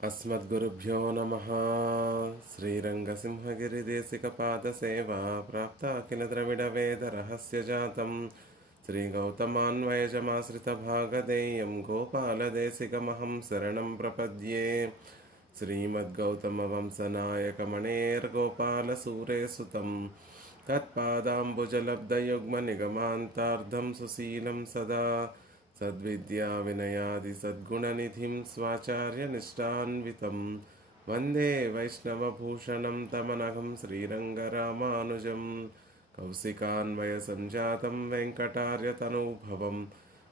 अस्मद्गुरुभ्यो नमः। श्रीरङ्गसिंहगिरिदेशिकपादसेवा प्राप्ता किल द्रविडवेदरहस्यजातं श्रीगौतमान्वयजमाश्रितभागधेयं गोपालदेशिकमहं शरणं प्रपद्ये। श्रीमद्गौतमवंशनायकमणेर्गोपालसूरेसुतं तत्पादाम्बुजलब्धयुग्मनिगमान्तार्धं सुशीलं सदा सद्विद्या विनयादि सद्गुणनिधिं स्वाचार्यनिष्ठान्वितं वन्दे वैष्णवभूषणं तमनघं श्रीरङ्गरामानुजं कौशिकान्वयसञ्जातं वेङ्कटार्यतनूभवं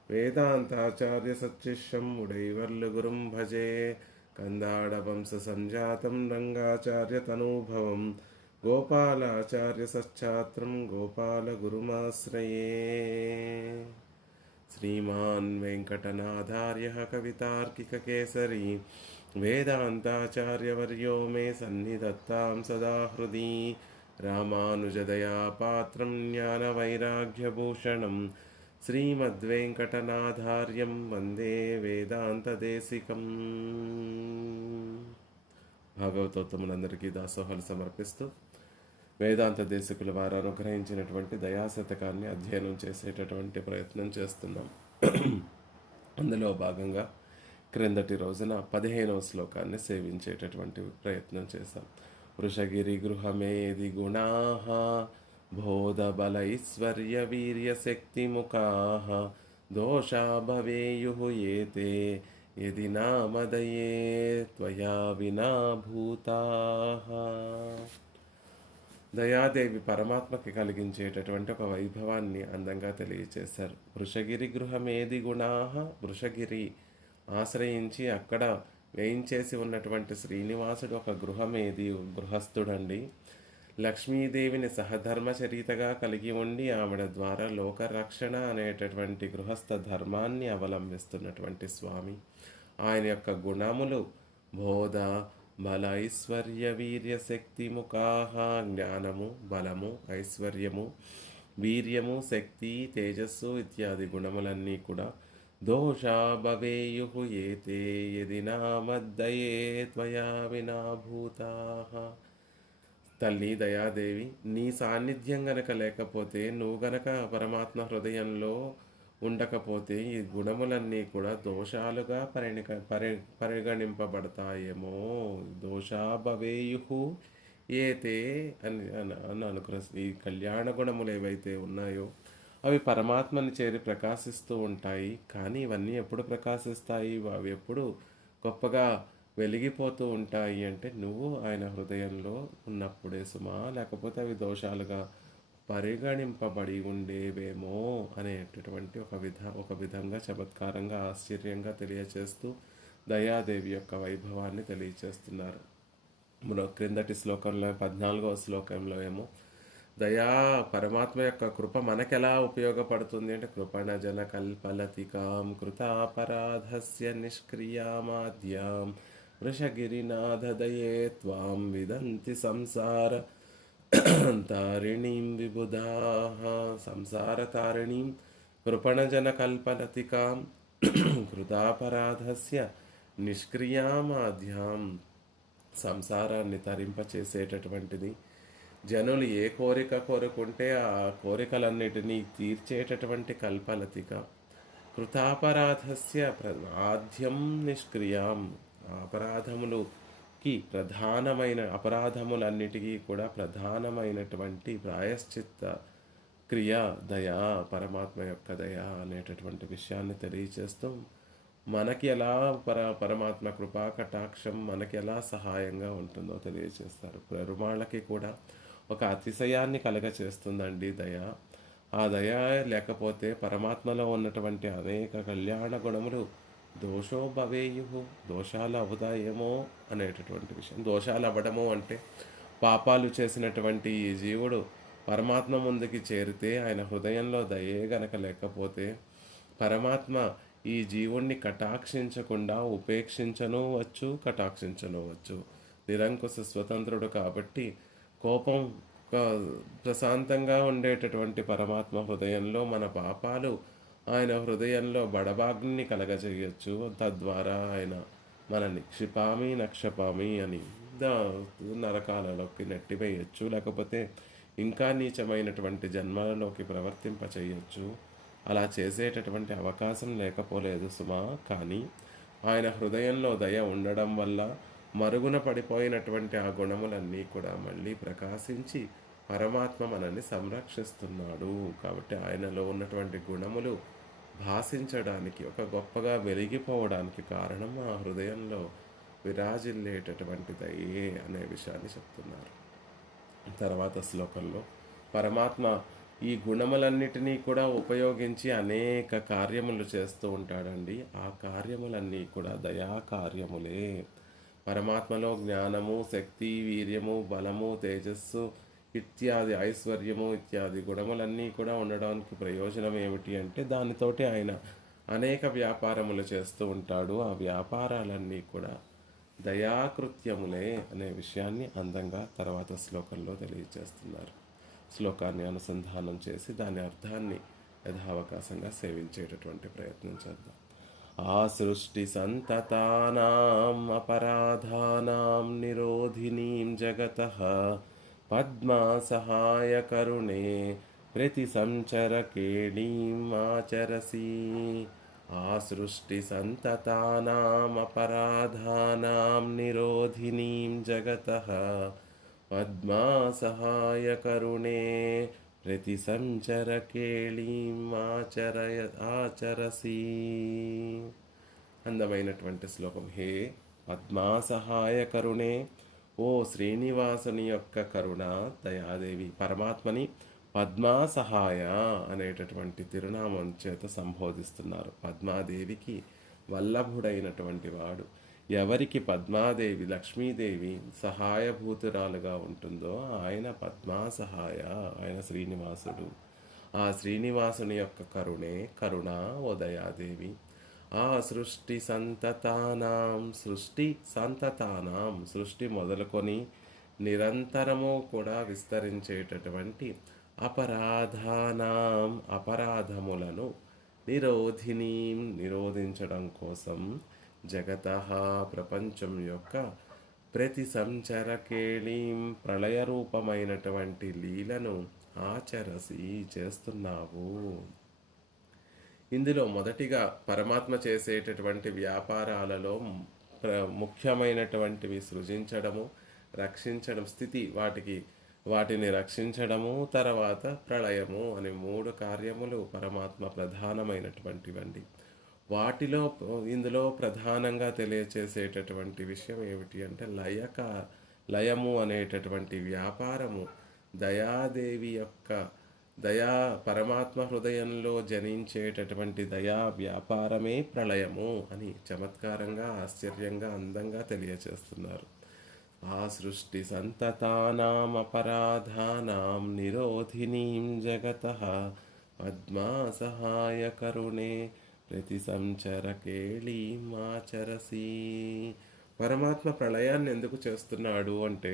वेदान्ताचार्यसच्शिष्यं मुडैवर्लुगुरुं भजे कन्दाडवंशसञ्जातं रङ्गाचार्यतनूभवं गोपालाचार्यसच्छात्रं गोपालगुरुमाश्रये। श्रीमान् वेङ्कटनाथार्यः कवितार्किककेसरी वेदान्ताचार्यवर्यो मे सन्निधत्तां सदा हृदि। रामानुजदयापात्रं ज्ञानवैराग्यभूषणं श्रीमद्वेङ्कटनाथार्यं वन्दे వేదాంతదేశికం. భాగవతోత్తములందరికీ దాసోహాలు సమర్పిస్తూ వేదాంత దేశికుల వారు అనుగ్రహించినటువంటి దయాశతకాన్ని అధ్యయనం చేసేటటువంటి ప్రయత్నం చేస్తున్నాం. అందులో భాగంగా క్రిందటి రోజున 15వ శ్లోకాన్ని సేవించేటటువంటి ప్రయత్నం చేశాం. వృషగిరి గృహమేది గుణాః బోధబలైశ్వర్య వీర్యశక్తిముఖాః దోషా భవేయుః ఏతే యది నామదయే త్వయా వినా భూతాః. దయాదేవి పరమాత్మకి కలిగించేటటువంటి ఒక వైభవాన్ని అందంగా తెలియచేశారు. వృషగిరి గృహమేది గుణాః, వృషగిరి ఆశ్రయించి అక్కడ వేయించేసి ఉన్నటువంటి శ్రీనివాసుడు ఒక గృహమేది, గృహస్థుడండి. లక్ష్మీదేవిని సహధర్మచరితగా కలిగి ఉండి ఆవిడ ద్వారా లోకరక్షణ అనేటటువంటి గృహస్థ ధర్మాన్ని అవలంబిస్తున్నటువంటి స్వామి. ఆయన యొక్క గుణములు బోధ బల ఐశ్వర్య వీర్య శక్తి ముఖాహ. జ్ఞానము, బలము, ఐశ్వర్యము, వీర్యము, శక్తి, తేజస్సు ఇత్యాది గుణములన్నీ కూడా దోషా భవేయుః ఏతే యది నామద్దయే త్వయా వినా భూతాః. తల్లి దయాదేవి, నీ సాన్నిధ్యం గనక లేకపోతే, నువ్వు గనక పరమాత్మ హృదయంలో ఉండకపోతే ఈ గుణములన్నీ కూడా దోషాలుగా పరిగణింపబడతాయేమో. దోషా భవేయుః ఏతే అని అనుగ్రహిస్తుంది. ఈ కళ్యాణ గుణములు ఏవైతే ఉన్నాయో అవి పరమాత్మని చేరి ప్రకాశిస్తూ ఉంటాయి. కానీ ఇవన్నీ ఎప్పుడు ప్రకాశిస్తాయి, అవి ఎప్పుడు గొప్పగా వెలిగిపోతూ ఉంటాయి అంటే నువ్వు ఆయన హృదయంలో ఉన్నప్పుడే సుమా, లేకపోతే అవి దోషాలుగా పరిగణింపబడి ఉండేవేమో అనేటటువంటి ఒక విధంగా చమత్కారంగా ఆశ్చర్యంగా తెలియచేస్తూ దయాదేవి యొక్క వైభవాన్ని తెలియచేస్తున్నారు. క్రిందటి శ్లోకంలో 14వ శ్లోకంలో ఏమో దయా పరమాత్మ యొక్క కృప మనకెలా ఉపయోగపడుతుంది అంటే, కృపణ జన కల్పలతికాం కృతాపరాధస్య నిష్క్రియామాద్యాం వృషగిరినాథ దయే త్వాం విదంతి సంసార తారిణీం విబుధాః. సంసార తారిణీం కృపణజన కల్పలతికాం కృతాపరాధస్య నిష్క్రియామాధ్యాం. సంసారాన్ని తరింపచేసేటటువంటిది, జనులు ఏ కోరిక కోరుకుంటే ఆ కోరికలన్నిటినీ తీర్చేటటువంటి కల్పలతిక. కృతాపరాధస్య ఆద్యం నిష్క్రియాం. అపరాధములన్నిటికీ కూడా ప్రధానమైనటువంటి ప్రాయశ్చిత్త క్రియ దయా, పరమాత్మ యొక్క దయ అనేటటువంటి విషయాన్ని తెలియచేస్తూ మనకి ఎలా పరమాత్మ కృపా కటాక్షం మనకి ఎలా సహాయంగా ఉంటుందో తెలియచేస్తారు. పెరుమాళ్ళకి కూడా ఒక అతిశయాన్ని కలగచేస్తుందండి దయ. ఆ దయ లేకపోతే పరమాత్మలో ఉన్నటువంటి అనేక కళ్యాణ గుణములు దోషో భవేయుః, దోషాలు అవుతాయేమో అనేటటువంటి విషయం. దోషాలు అవ్వడము అంటే పాపాలు చేసినటువంటి ఈ జీవుడు పరమాత్మ ముందుకి చేరితే ఆయన హృదయంలో దయే గనక లేకపోతే పరమాత్మ ఈ జీవుణ్ణి కటాక్షించకుండా ఉపేక్షించనూవచ్చు, కటాక్షించనూవచ్చు. నిరంకుశ స్వతంత్రుడు కాబట్టి కోపం ప్రశాంతంగా ఉండేటటువంటి పరమాత్మ హృదయంలో మన పాపాలు ఆయన హృదయంలో బడబాగ్ని కలగజేయచ్చు. తద్వారా ఆయన మనల్ని క్షిపామి నక్షపామి అని దా నరకాలలోకి నెట్టివేయచ్చు, లేకపోతే ఇంకా నీచమైనటువంటి జన్మలలోకి ప్రవర్తింపచేయచ్చు. అలా చేసేటటువంటి అవకాశం లేకపోలేదు సుమా. కానీ ఆయన హృదయంలో దయ ఉండడం వల్ల మరుగున పడిపోయినటువంటి ఆ గుణములన్నీ కూడా మళ్ళీ ప్రకాశించి పరమాత్మ మనల్ని సంరక్షిస్తున్నాడు. కాబట్టి ఆయనలో ఉన్నటువంటి గుణములు భాషించడానికి, ఒక గొప్పగా వెలిగిపోవడానికి కారణం ఆ హృదయంలో విరాజిల్లేటటువంటి దయే అనే విషయాన్ని చెప్తున్నారు. తర్వాత శ్లోకంలో పరమాత్మ ఈ గుణములన్నిటినీ కూడా ఉపయోగించి అనేక కార్యములు చేస్తూ ఉంటాడండి. ఆ కార్యములన్నీ కూడా దయా కార్యములే. పరమాత్మలో జ్ఞానము, శక్తి, వీర్యము, బలము, తేజస్సు ఇత్యాది, ఐశ్వర్యము ఇత్యాది గుణములన్నీ కూడా ఉండడానికి ప్రయోజనం ఏమిటి అంటే దానితోటి ఆయన అనేక వ్యాపారములు చేస్తూ ఉంటాడు. ఆ వ్యాపారాలన్నీ కూడా దయాకృత్యములే అనే విషయాన్ని అందంగా తర్వాత శ్లోకంలో తెలియజేస్తున్నారు. శ్లోకాన్ని అనుసంధానం చేసి దాని అర్థాన్ని యథావకాశంగా సేవించేటటువంటి ప్రయత్నం చేద్దాం. ఆ సృష్టి సంతతానాం అపరాధానాం నిరోధినీం జగతః పద్మా సహాయ కరుణే ప్రతి సంచర కేళీం ఆచరసి. ఆ సృష్టి సంతతానాం అపరాధానాం నిరోధినీం జగతః పద్మా సహాయ కరుణే ప్రతి సంచర కేళీం ఆచరసి. అందమైనటువంటి శ్లోకం. హే పద్మా సహాయ కరుణే, ఓ శ్రీనివాసుని యొక్క కరుణ దయాదేవి. పరమాత్మని పద్మా సహాయ అనేటటువంటి తిరునామం చేత సంబోధిస్తున్నారు. పద్మాదేవికి వల్లభుడైనటువంటి వాడు. ఎవరికి పద్మాదేవి, లక్ష్మీదేవి సహాయభూతురాలుగా ఉంటుందో ఆయన పద్మా సహాయ, ఆయన శ్రీనివాసుడు. ఆ శ్రీనివాసుని యొక్క కరుణే కరుణ ఓ దయాదేవి. ఆ సృష్టి సంతతానాం, సృష్టి మొదలుకొని నిరంతరము కూడా విస్తరించేటటువంటి అపరాధానాం, అపరాధములను నిరోధినీం, నిరోధించడం కోసం జగతః, ప్రపంచం యొక్క ప్రతి సంచర కేళీం, ప్రళయ రూపమైనటువంటి లీలను ఆచరసి, చేస్తున్నావు. ఇందులో మొదటిగా పరమాత్మ చేసేటటువంటి వ్యాపారాలలో ముఖ్యమైనటువంటివి సృజించడము, రక్షించడం, స్థితి, వాటిని రక్షించడము, తర్వాత ప్రళయము అనే 3 కార్యములు పరమాత్మ ప్రధానమైనటువంటివండి. ఇందులో ప్రధానంగా తెలియచేసేటటువంటి విషయం ఏమిటి అంటే లయము అనేటటువంటి వ్యాపారము దయాదేవి యొక్క పరమాత్మ హృదయంలో జనించేటటువంటి దయా వ్యాపారమే ప్రళయము అని చమత్కారంగా, ఆశ్చర్యంగా, అందంగా తెలియచేస్తున్నారు. ఆ సృష్టి సంతతానాం అపరాధానాం నిరోధినీం జగతః పద్మా సహాయ కరుణే ప్రతి సంచర కేళీం ఆచరసి. పరమాత్మ ప్రళయాన్ని ఎందుకు చేస్తున్నాడు అంటే,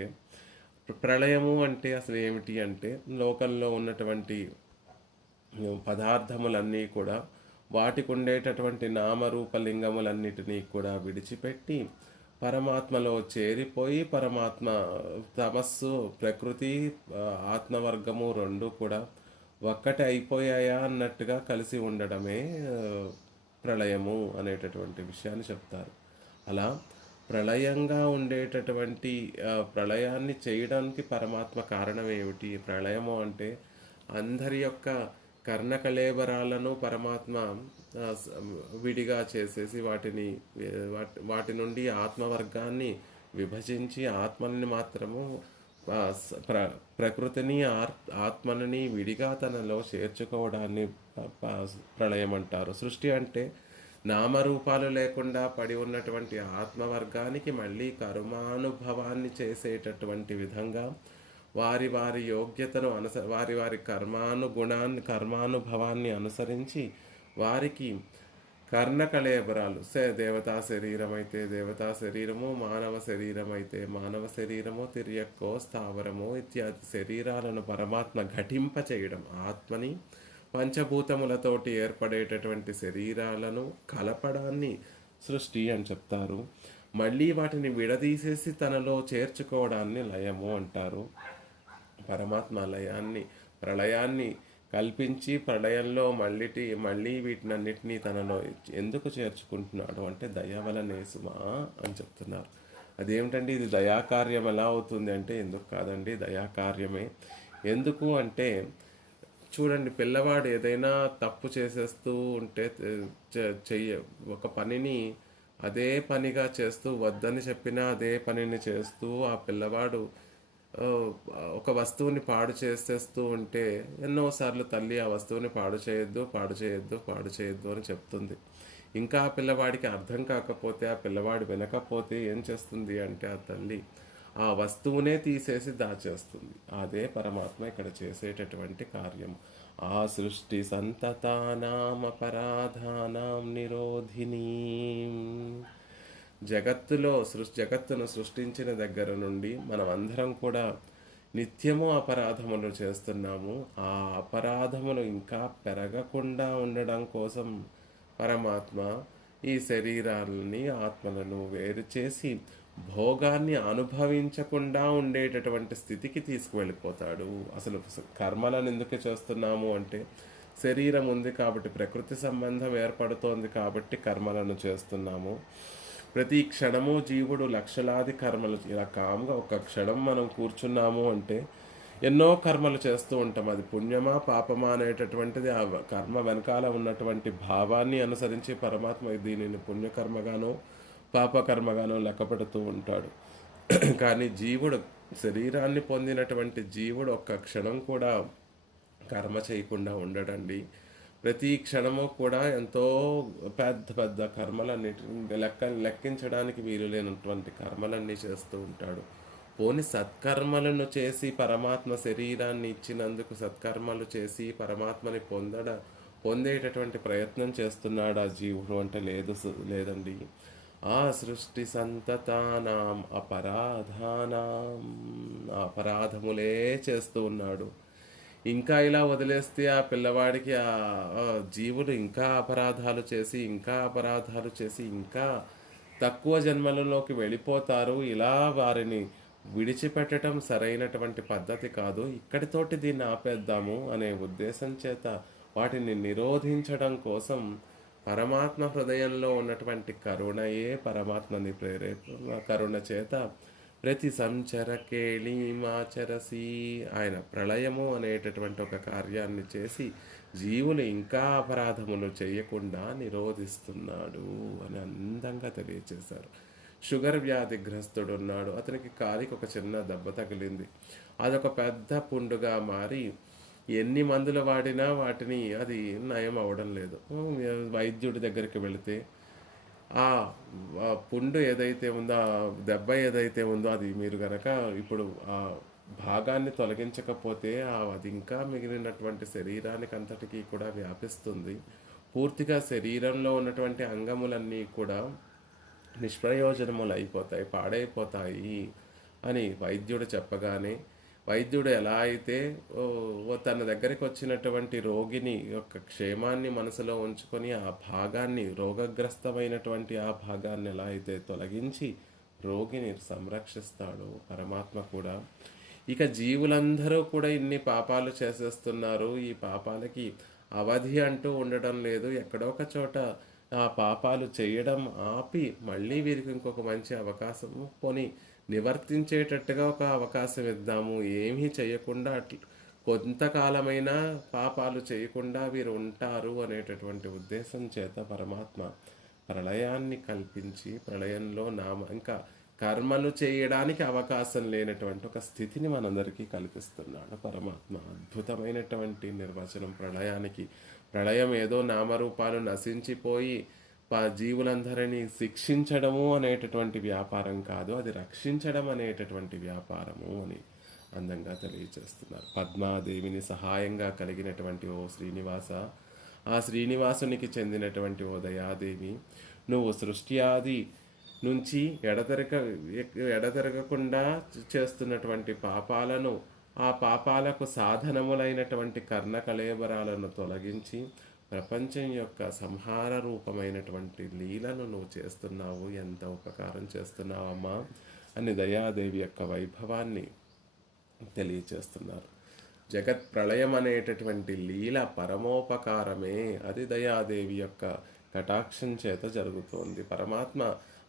ప్రళయము అంటే అసలు ఏమిటి అంటే లోకంలో ఉన్నటువంటి పదార్థములన్నీ కూడా వాటికి ఉండేటటువంటి నామరూపలింగములన్నిటినీ కూడా విడిచిపెట్టి పరమాత్మలో చేరిపోయి, పరమాత్మ తమస్సు, ప్రకృతి, ఆత్మవర్గము 2 కూడా ఒక్కటి అయిపోయాయా అన్నట్టుగా కలిసి ఉండడమే ప్రళయము అనేటటువంటి విషయాన్ని చెప్తారు. అలా ప్రళయంగా ఉండేటటువంటి ప్రళయాన్ని చేయడానికి పరమాత్మ కారణం ఏమిటి? ప్రళయము అంటే అందరి యొక్క కర్ణకళేబరాలను పరమాత్మ విడిగా చేసేసి వాటి నుండి ఆత్మవర్గాన్ని విభజించి ఆత్మని మాత్రము ప్రకృతిని, ఆత్మని విడిగా తనలో చేర్చుకోవడాన్ని ప్రళయం అంటారు. సృష్టి అంటే నామరూపాలు లేకుండా పడి ఉన్నటువంటి ఆత్మవర్గానికి మళ్ళీ కర్మానుభవాన్ని చేసేటటువంటి విధంగా వారి వారి యోగ్యతను వారి కర్మానుభవాన్ని అనుసరించి వారికి కర్ణకళేబరాలు, దేవతా శరీరం అయితే దేవతా శరీరము, మానవ శరీరం అయితే మానవ శరీరము, తిర్యక్కో, స్థావరము ఇత్యాది శరీరాలను పరమాత్మ ఘటింప చేయడం, ఆత్మని పంచభూతములతోటి ఏర్పడేటటువంటి శరీరాలను కలపడాన్ని సృష్టి అని చెప్తారు. మళ్ళీ వాటిని విడదీసేసి తనలో చేర్చుకోవడాన్ని లయము అంటారు. పరమాత్మ ప్రళయాన్ని కల్పించి ప్రళయంలో మళ్ళీ వీటినన్నిటినీ తనలో ఎందుకు చేర్చుకుంటున్నాడు అంటే దయ వలనే సుమా అని చెప్తున్నారు. అదేమిటండి ఇది దయాకార్యం ఎలా అవుతుంది అంటే ఎందుకు కాదండి, దయాకార్యమే. ఎందుకు అంటే చూడండి, పిల్లవాడు ఏదైనా తప్పు చేసేస్తూ ఉంటే ఒక పనిని అదే పనిగా చేస్తూ, వద్దని చెప్పినా అదే పనిని చేస్తూ ఆ పిల్లవాడు ఒక వస్తువుని పాడు చేసేస్తూ ఉంటే ఎన్నోసార్లు తల్లి ఆ వస్తువుని పాడు చేయొద్దు అని చెప్తుంది. ఇంకా ఆ పిల్లవాడికి అర్థం కాకపోతే, ఆ పిల్లవాడు వినకపోతే ఏం చేస్తుంది అంటే ఆ తల్లి ఆ వస్తువునే తీసేసి దాచేస్తుంది. అదే పరమాత్మ ఇక్కడ చేసేటటువంటి కార్యం. ఆ సృష్టి సంతతానామపరాధానాం నిరోధిని. జగత్తును సృష్టించిన దగ్గర నుండి మనం అందరం కూడా నిత్యము అపరాధములు చేస్తున్నాము. ఆ అపరాధములు ఇంకా పెరగకుండా ఉండడం కోసం పరమాత్మ ఈ శరీరాలని ఆత్మలను వేరు చేసి భోగాన్ని అనుభవించకుండా ఉండేటటువంటి స్థితికి తీసుకువెళ్ళిపోతాడు. అసలు కర్మలను ఎందుకు చేస్తున్నాము అంటే శరీరం ఉంది కాబట్టి, ప్రకృతి సంబంధం ఏర్పడుతోంది కాబట్టి కర్మలను చేస్తున్నాము. ప్రతి క్షణము జీవుడు లక్షలాది కర్మలు, ఇలా కామ్గా ఒక క్షణం మనం కూర్చున్నాము అంటే ఎన్నో కర్మలు చేస్తూ ఉంటాం. అది పుణ్యమా పాపమా అనేటటువంటిది ఆ కర్మ వెనకాల ఉన్నటువంటి భావాన్ని అనుసరించి పరమాత్మ దీనిని పుణ్యకర్మగానో పాపకర్మగానో లెక్కపెడుతూ ఉంటాడు. కానీ శరీరాన్ని పొందినటువంటి జీవుడు ఒక్క క్షణం కూడా కర్మ చేయకుండా ఉండడండి. ప్రతి క్షణము కూడా ఎంతో పెద్ద పెద్ద కర్మలన్నిటిని లెక్కించడానికి వీలు లేనటువంటి కర్మలన్నీ చేస్తూ ఉంటాడు. పోని సత్కర్మలను చేసి పరమాత్మ శరీరాన్ని ఇచ్చినందుకు సత్కర్మలు చేసి పరమాత్మని పొందేటటువంటి ప్రయత్నం చేస్తున్నాడు ఆ జీవుడు అంటే లేదండి. ఆ సృష్టి సంతతానాం అపరాధములే చేస్తూ ఉన్నాడు. ఇంకా ఇలా వదిలేస్తే ఆ పిల్లవాడికి ఆ జీవులు ఇంకా అపరాధాలు చేసి ఇంకా తక్కువ జన్మలలోకి వెళ్ళిపోతారు. ఇలా వారిని విడిచిపెట్టడం సరైనటువంటి పద్ధతి కాదు. ఇక్కడితోటి దీన్ని ఆపేద్దాము అనే ఉద్దేశం చేత వాటిని నిరోధించడం కోసం పరమాత్మ హృదయంలో ఉన్నటువంటి కరుణయే పరమాత్మని కరుణ చేత ప్రతి సంచర కేళీమాచరసి ఆయన ప్రళయము అనేటటువంటి ఒక కార్యాన్ని చేసి జీవులు ఇంకా అపరాధములు చేయకుండా నిరోధిస్తున్నాడు అని అందంగా తెలియచేశారు. షుగర్ వ్యాధిగ్రస్తుడు ఉన్నాడు. అతనికి కాలికి ఒక చిన్న దెబ్బ తగిలింది. అదొక పెద్ద పుండుగా మారి ఎన్ని మందులు వాడినా అది నయం అవ్వడం లేదు. వైద్యుడి దగ్గరికి వెళితే ఆ పుండు ఏదైతే ఉందో, ఆ దెబ్బ ఏదైతే ఉందో, అది మీరు గనక ఇప్పుడు ఆ భాగాన్ని తొలగించకపోతే అది ఇంకా మిగిలినటువంటి శరీరానికి అంతటికీ కూడా వ్యాపిస్తుంది. పూర్తిగా శరీరంలో ఉన్నటువంటి అంగములన్నీ కూడా నిష్ప్రయోజనములు అయిపోతాయి, పాడైపోతాయి అని వైద్యుడు చెప్పగానే, వైద్యుడు ఎలా అయితే తన దగ్గరికి వచ్చినటువంటి రోగిని యొక్క క్షేమాన్ని మనసులో ఉంచుకొని ఆ భాగాన్ని, రోగగ్రస్తమైనటువంటి ఆ భాగాన్ని ఎలా అయితే తొలగించి రోగిని సంరక్షిస్తాడో పరమాత్మ కూడా ఇక జీవులందరూ కూడా ఇన్ని పాపాలు చేసేస్తున్నారు. ఈ పాపాలకి అవధి అంటూ ఉండడం లేదు. ఎక్కడో ఒక చోట ఆ పాపాలు చేయడం ఆపి మళ్ళీ వీరికి ఇంకొక మంచి అవకాశము పోని నివర్తించేటట్టుగా ఒక అవకాశం ఇద్దాము. ఏమీ చేయకుండా కొంతకాలమైనా పాపాలు చేయకుండా వీరు ఉంటారు అనేటటువంటి ఉద్దేశం చేత పరమాత్మ ప్రళయాన్ని కల్పించి ప్రళయంలో ఇంకా కర్మలు చేయడానికి అవకాశం లేనటువంటి ఒక స్థితిని మనందరికీ కల్పిస్తున్నాడు పరమాత్మ. అద్భుతమైనటువంటి నిర్వచనం ప్రళయానికి. ప్రళయం ఏదో నామరూపాలు నశించిపోయి జీవులందరినీ శిక్షించడము అనేటటువంటి వ్యాపారం కాదు, అది రక్షించడం అనేటటువంటి వ్యాపారము అని అందంగా తెలియజేస్తున్నారు. పద్మాదేవిని సహాయంగా కలిగినటువంటి ఓ శ్రీనివాస, ఆ శ్రీనివాసునికి చెందినటువంటి ఓ దయాదేవి, నువ్వు సృష్టి ఆది నుంచి ఎడతెరగకుండా చేస్తున్నటువంటి పాపాలను, ఆ పాపాలకు సాధనములైనటువంటి కర్ణ కళేబరాలను తొలగించి ప్రపంచం యొక్క సంహార రూపమైనటువంటి లీలను నువ్వు చేస్తున్నావు, ఎంత ఉపకారం చేస్తున్నావమ్మా అని దయాదేవి యొక్క వైభవాన్ని తెలియచేస్తున్నారు. జగత్ ప్రళయం అనేటటువంటి లీల పరమోపకారమే. అది దయాదేవి యొక్క కటాక్షం చేత జరుగుతోంది. పరమాత్మ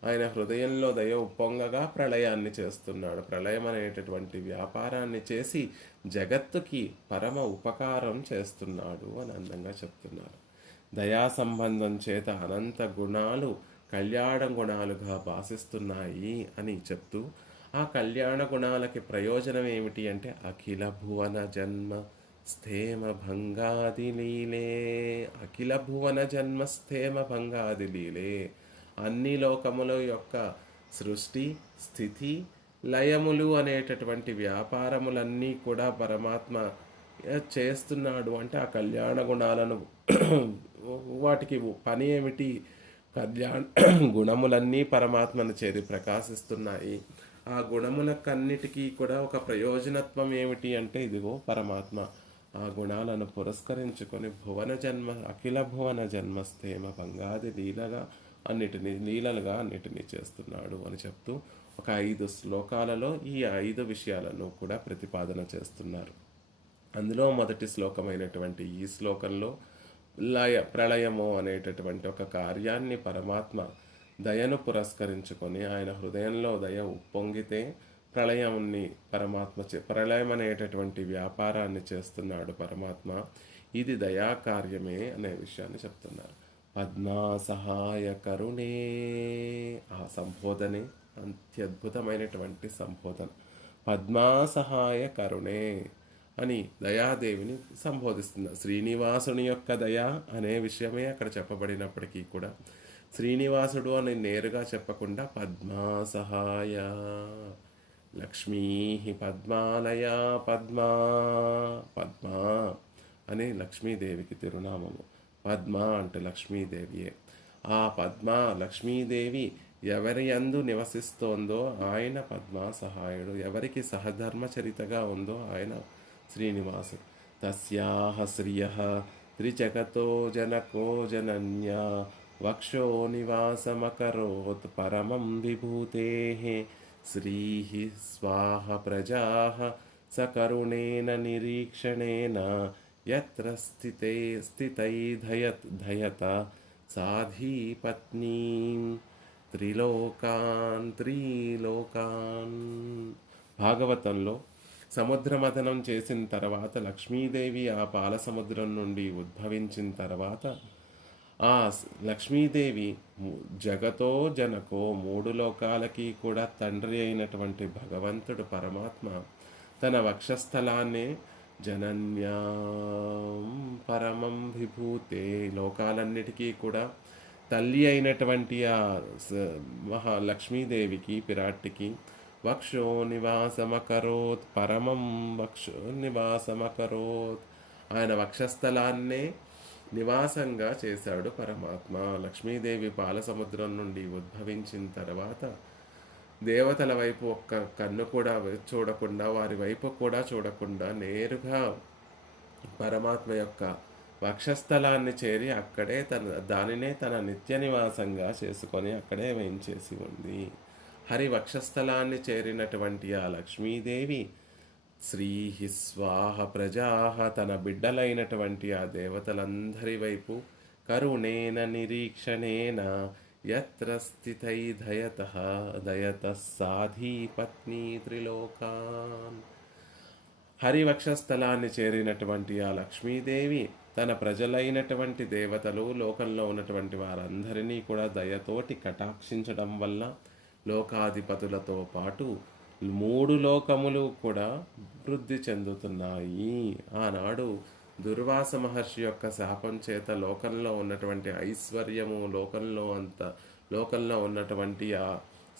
ఆయన హృదయంలో దయ ఉప్పొంగగా ప్రళయాన్ని చేస్తున్నాడు. ప్రళయం అనేటటువంటి వ్యాపారాన్ని చేసి జగత్తుకి పరమ ఉపకారం చేస్తున్నాడు అని అందంగా చెప్తున్నారు. దయా సంబంధం చేత అనంత గుణాలు కళ్యాణ గుణాలుగా భాసిస్తున్నాయి అని చెప్తూ, ఆ కళ్యాణ గుణాలకి ప్రయోజనం ఏమిటి అంటే అఖిల భువన జన్మ స్థేమ భంగాది లీలే. అఖిల భువన జన్మ స్థేమ భంగాది లీలే. అన్ని లోకముల యొక్క సృష్టి స్థితి లయములు అనేటటువంటి వ్యాపారములన్నీ కూడా పరమాత్మ చేస్తున్నాడు. అంటే ఆ కళ్యాణ గుణాలను వాటికి పని ఏమిటి? కళ్యాణ గుణములన్నీ పరమాత్మను చేరి ప్రకాశిస్తున్నాయి. ఆ గుణములకన్నిటికీ కూడా ఒక ప్రయోజనత్వం ఏమిటి అంటే ఇదిగో పరమాత్మ ఆ గుణాలను పురస్కరించుకొని భువన జన్మ అఖిల భువన జన్మస్థేమ భంగాది లీలలుగా అన్నిటినీ చేస్తున్నాడు అని చెప్తూ ఒక 5 శ్లోకాలలో ఈ 5 విషయాలను కూడా ప్రతిపాదన చేస్తున్నారు. అందులో మొదటి శ్లోకమైనటువంటి ఈ శ్లోకంలో ప్రళయము అనేటటువంటి ఒక కార్యాన్ని పరమాత్మ దయను పురస్కరించుకొని ఆయన హృదయంలో దయ ఉప్పొంగితే ప్రళయం అనేటటువంటి వ్యాపారాన్ని చేస్తున్నాడు పరమాత్మ. ఇది దయా కార్యమే అనే విషయాన్ని చెప్తున్నారు. పద్మా సహాయ కరుణే, ఆ సంబోధనే అత్యద్భుతమైనటువంటి సంబోధన. పద్మా సహాయ కరుణే అని దయాదేవిని సంబోధిస్తున్నారు. శ్రీనివాసుని యొక్క దయ అనే విషయమే అక్కడ చెప్పబడినప్పటికీ కూడా శ్రీనివాసుడు అని నేరుగా చెప్పకుండా పద్మా సహాయ లక్ష్మీ పద్మాలయ పద్మా అని లక్ష్మీదేవికి తిరునామము. పద్మ అంటే లక్ష్మీదేవియే. ఆ లక్ష్మీదేవి ఎవరి యందు నివసిస్తోందో ఆయన పద్మా సహాయుడు. ఎవరికి సహధర్మచరితగా ఉందో ఆయన శ్రీనివాసుడు. తస్యాహ శ్రియః త్రిజగతో జనకో జనన్య వక్షో నివాసమకరోత్ పరమం విభూతేః శ్రీః స్వాహ ప్రజాః సకరుణేన నిరీక్షణేన యత్ర స్థితైధయత సాధీపత్నీం త్రిలోకాన్. భాగవతంలో సముద్రమథనం చేసిన తర్వాత లక్ష్మీదేవి ఆ పాల సముద్రం నుండి ఉద్భవించిన తర్వాత ఆ లక్ష్మీదేవి జగతో జనకో 3 లోకాలకి కూడా తండ్రి అయినటువంటి భగవంతుడు పరమాత్మ తన వక్షస్థలాన్ని జనన్యాం పరమం విభూతే, లోకాలన్నిటికీ కూడా తల్లి అయినటువంటి ఆ లక్ష్మీదేవికి పిరాట్టికి వక్షో నివాసమకరోత్ పరమం వక్షో నివాసమకరోత్, ఆయన వక్షస్థలాన్నే నివాసంగా చేశాడు పరమాత్మ. లక్ష్మీదేవి పాలసముద్రం నుండి ఉద్భవించిన తర్వాత దేవతల వైపు ఒక్క కన్ను కూడా చూడకుండా, వారి వైపు కూడా చూడకుండా నేరుగా పరమాత్మ యొక్క వక్షస్థలాన్ని చేరి అక్కడే దానినే తన నిత్య నివాసంగా చేసుకొని అక్కడే వేయించేసి ఉంది. హరి వక్షస్థలాన్ని చేరినటువంటి ఆ లక్ష్మీదేవి శ్రీః స్వాహ ప్రజాః, తన బిడ్డలైనటువంటి ఆ దేవతలందరి వైపు కరుణేన నిరీక్షణేన యత్ర స్థితైధయతః సాధీపత్నీ త్రిలోకాన్. హరివక్షస్థలాన్ని చేరినటువంటి ఆ లక్ష్మీదేవి తన ప్రజలైనటువంటి దేవతలు, లోకంలో ఉన్నటువంటి వారందరినీ కూడా దయతోటి కటాక్షించడం వల్ల లోకాధిపతులతో పాటు 3 లోకములు కూడా వృద్ధి చెందుతున్నాయి. ఆనాడు దుర్వాస మహర్షి యొక్క శాపం చేత లోకంలో ఉన్నటువంటి ఐశ్వర్యము, లోకంలో ఉన్నటువంటి ఆ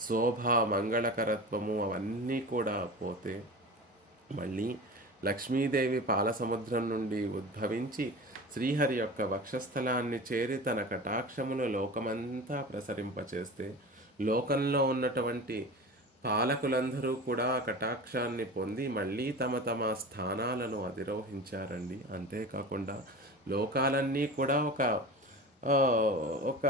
శోభ, మంగళకరత్వము అవన్నీ కూడా పోతే మళ్ళీ లక్ష్మీదేవి పాలసముద్రం నుండి ఉద్భవించి శ్రీహరి యొక్క వక్షస్థలాన్ని చేరి తన కటాక్షమును లోకమంతా ప్రసరింపచేస్తే లోకంలో ఉన్నటువంటి పాలకులందరూ కూడా కటాక్షాన్ని పొంది మళ్ళీ తమ స్థానాలను అధిరోహించారండి. అంతేకాకుండా లోకాలన్నీ కూడా ఆ, ఒక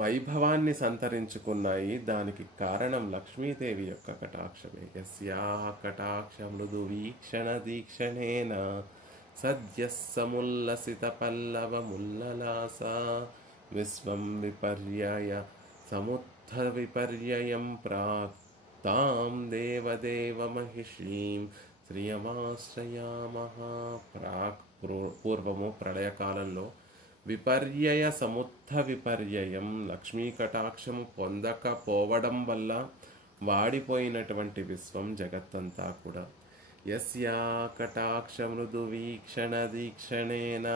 వైభవాన్ని సంతరించుకున్నాయి. దానికి కారణం లక్ష్మీదేవి యొక్క కటాక్షమే. యస్యా కటాక్ష మృదు వీక్షణ దీక్షణేన సద్య సముల్లసిత పల్లవ ముల్లలాస విశ్వం విపర్యయ సముత్థ విపర్యయం ప్రాక్ తాం దేవదేవ మహిషీం శ్రియమాశ్రయామః. పూర్వము ప్రళయకాలంలో విపర్యయ సముత్థ విపర్యయం, లక్ష్మీ కటాక్షము పొందకపోవడం వల్ల వాడిపోయినటువంటి విశ్వం జగత్తంతా కూడా యస్యా కటాక్ష మృదు వీక్షణ దీక్షణేన,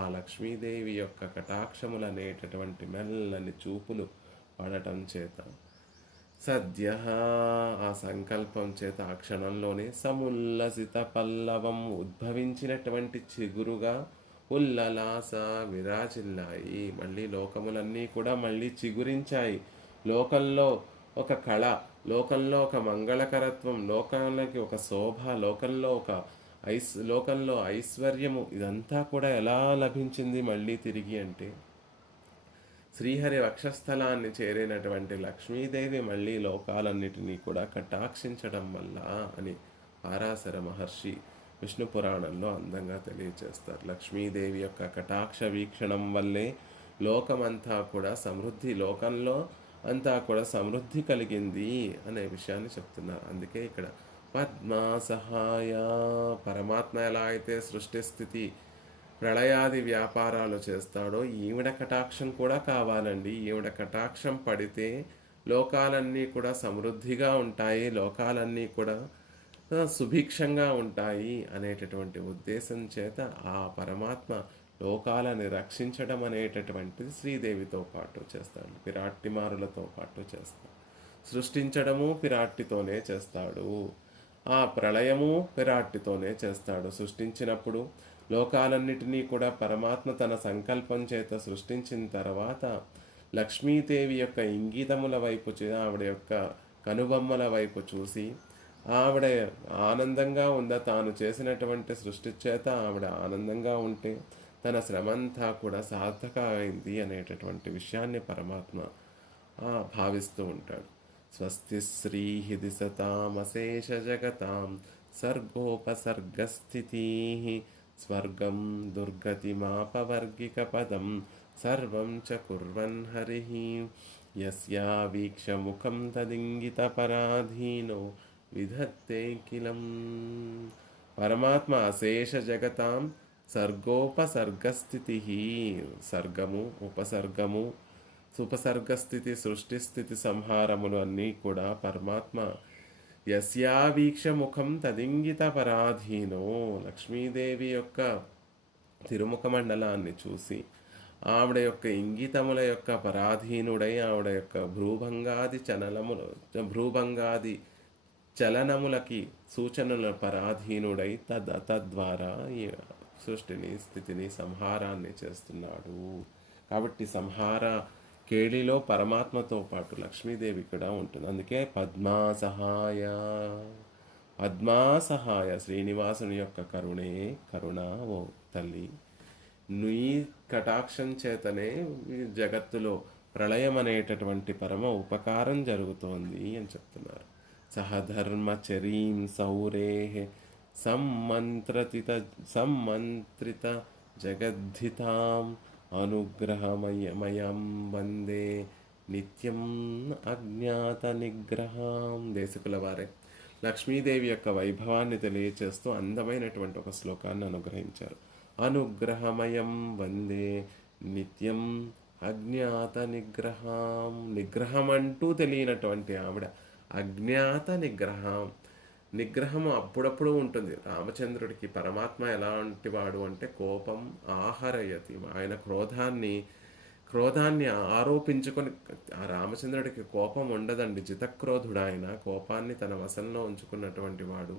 ఆ లక్ష్మీదేవి యొక్క కటాక్షములనేటటువంటి మెల్లని చూపులు పడటం చేత సద్య, ఆ సంకల్పం చేత ఆ క్షణంలోనే సముల్లసిత పల్లవం, ఉద్భవించినటువంటి చిగురుగా ఉల్లలాస విరాజిల్లాయి. మళ్ళీ లోకములన్నీ కూడా మళ్ళీ చిగురించాయి. లోకంలో ఒక కళ, లోకంలో ఒక మంగళకరత్వం, లోకాలకి ఒక శోభ, లోకంలో ఐశ్వర్యము, ఇదంతా కూడా ఎలా లభించింది మళ్ళీ తిరిగి అంటే శ్రీహరి వక్షస్థలాన్ని చేరినటువంటి లక్ష్మీదేవి మళ్ళీ లోకాలన్నిటినీ కూడా కటాక్షించడం వల్ల అని పారాశర మహర్షి విష్ణు పురాణంలో అందంగా తెలియజేస్తారు. లక్ష్మీదేవి యొక్క కటాక్ష వీక్షణం వల్లే లోకమంతా కూడా సమృద్ధి, లోకంలో అంతా కూడా సమృద్ధి కలిగింది అనే విషయాన్ని చెప్తున్నారు. అందుకే ఇక్కడ పద్మా సహాయ, పరమాత్మ ఎలా అయితే సృష్టి స్థితి ప్రళయాది వ్యాపారాలు చేస్తాడో ఈవిడ కటాక్షం కూడా కావాలండి. ఈవిడ కటాక్షం పడితే లోకాలన్నీ కూడా సమృద్ధిగా ఉంటాయి, లోకాలన్నీ కూడా సుభిక్షంగా ఉంటాయి అనేటటువంటి ఉద్దేశం చేత ఆ పరమాత్మ లోకాలని రక్షించడం అనేటటువంటిది శ్రీదేవితో పాటు చేస్తాడు, పిరాట్టిమారులతో పాటు చేస్తాడు. సృష్టించడము పిరాట్టితోనే చేస్తాడు, ఆ ప్రళయము పిరాట్టితోనే చేస్తాడు. సృష్టించినప్పుడు లోకాలన్నిటినీ కూడా పరమాత్మ తన సంకల్పం చేత సృష్టించిన తర్వాత లక్ష్మీదేవి యొక్క ఇంగితముల వైపు ఆవిడ యొక్క కనుబొమ్మల వైపు చూసి ఆవిడ ఆనందంగా ఉందా, తాను చేసినటువంటి సృష్టి చేత ఆవిడ ఆనందంగా ఉంటే తన శ్రమంతా కూడా సార్థక అయింది అనేటటువంటి విషయాన్ని పరమాత్మ భావిస్తూ ఉంటాడు. స్వస్తి శ్రీ దిశతామశేష జగతాం సర్గోపసర్గస్థితి స్వర్గం దుర్గతిమాపవర్గిక పదం సర్వం చ కుర్వన్ హరిః యస్యా వీక్షముఖం తదింగిత పరాధీనో విధత్తేకిలం. పరమాత్మ అశేష జగతాం సర్గోపసర్గస్థితి, సర్గము ఉపసర్గము సుపసర్గస్థితి సృష్టి స్థితి సంహారములు అన్నీ కూడా పరమాత్మ యస్యా వీక్షముఖం తదింగిత పరాధీనో, లక్ష్మీదేవి యొక్క తిరుముఖ మండలాన్ని చూసి ఆవిడ యొక్క ఇంగితముల యొక్క పరాధీనుడై ఆవిడ యొక్క భ్రూభంగాది చలనములకి సూచనల పరాధీనుడై తద్వారా ఈ సృష్టిని స్థితిని సంహారాన్ని చేస్తున్నాడు. కాబట్టి సంహార కేళిలో పరమాత్మతో పాటు లక్ష్మీదేవి కూడా ఉంటుంది. అందుకే పద్మా సహాయ శ్రీనివాసుని యొక్క కరుణ ఓ తల్లి, నీ కటాక్షం చేతనే జగత్తులో ప్రళయం అనేటటువంటి పరమ ఉపకారం జరుగుతోంది అని చెప్తున్నారు. సహధర్మచరీం సౌరే సమ్మంత్రిత జగద్ధితాం అనుగ్రహమయం వందే నిత్యం అజ్ఞాత నిగ్రహం. దేశకుల వారే లక్ష్మీదేవి యొక్క వైభవాన్ని తెలియచేస్తూ అందమైనటువంటి ఒక శ్లోకాన్ని అనుగ్రహించారు. అనుగ్రహమయం వందే నిత్యం అజ్ఞాత నిగ్రహం. నిగ్రహం అంటూ తెలియనటువంటి ఆవిడ అజ్ఞాత నిగ్రహం అప్పుడప్పుడు ఉంటుంది. రామచంద్రుడికి పరమాత్మ ఎలాంటి వాడు అంటే కోపం ఆహరయతి, ఆయన క్రోధాన్ని ఆరోపించుకొని, ఆ రామచంద్రుడికి కోపం ఉండదండి, జితక్రోధుడు ఆయన, కోపాన్ని తన వశంలో ఉంచుకున్నటువంటి వాడు.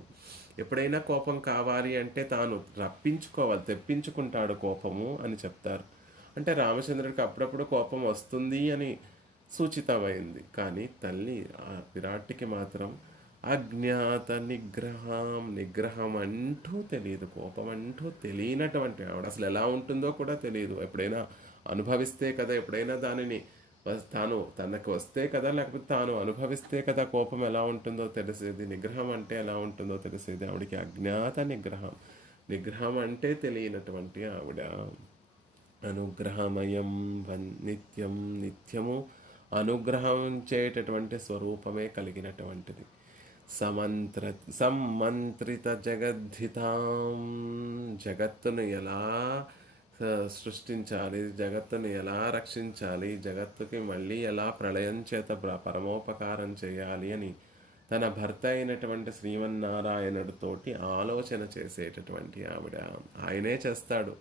ఎప్పుడైనా కోపం కావాలి అంటే తాను తెప్పించుకుంటాడు కోపము అని చెప్తారు. అంటే రామచంద్రుడికి అప్పుడప్పుడు కోపం వస్తుంది అని సూచితమైంది. కానీ తల్లి ఆ విరాట్కి మాత్రం అజ్ఞాత నిగ్రహం. నిగ్రహం అంటూ తెలియదు, కోపం అంటూ తెలియనటువంటి ఆవిడ. అసలు ఎలా ఉంటుందో కూడా తెలియదు. ఎప్పుడైనా అనుభవిస్తే కదా, ఎప్పుడైనా దానిని తాను తనకు వస్తే కదా, లేకపోతే తాను అనుభవిస్తే కదా కోపం ఎలా ఉంటుందో తెలిసేది, నిగ్రహం అంటే ఎలా ఉంటుందో తెలిసేది. ఆవిడికి అజ్ఞాత నిగ్రహం. నిగ్రహం అంటే తెలియనటువంటి ఆవిడ. అనుగ్రహమయం నిత్యం, నిత్యము అనుగ్రహించేటటువంటి స్వరూపమే కలిగినటువంటిది. సమంత్ర సమ్మంత్రిత జగద్ధితాం. జగత్తును ఎలా సృష్టించాలి, జగత్తును ఎలా రక్షించాలి, జగత్తుకి మళ్ళీ ఎలా ప్రళయం చేత పరమోపకారం చేయాలి అని తన భర్త అయినటువంటి శ్రీమన్నారాయణుడితోటి ఆలోచన చేసేటటువంటి ఆవిడ. ఆయనే చేస్తాడు.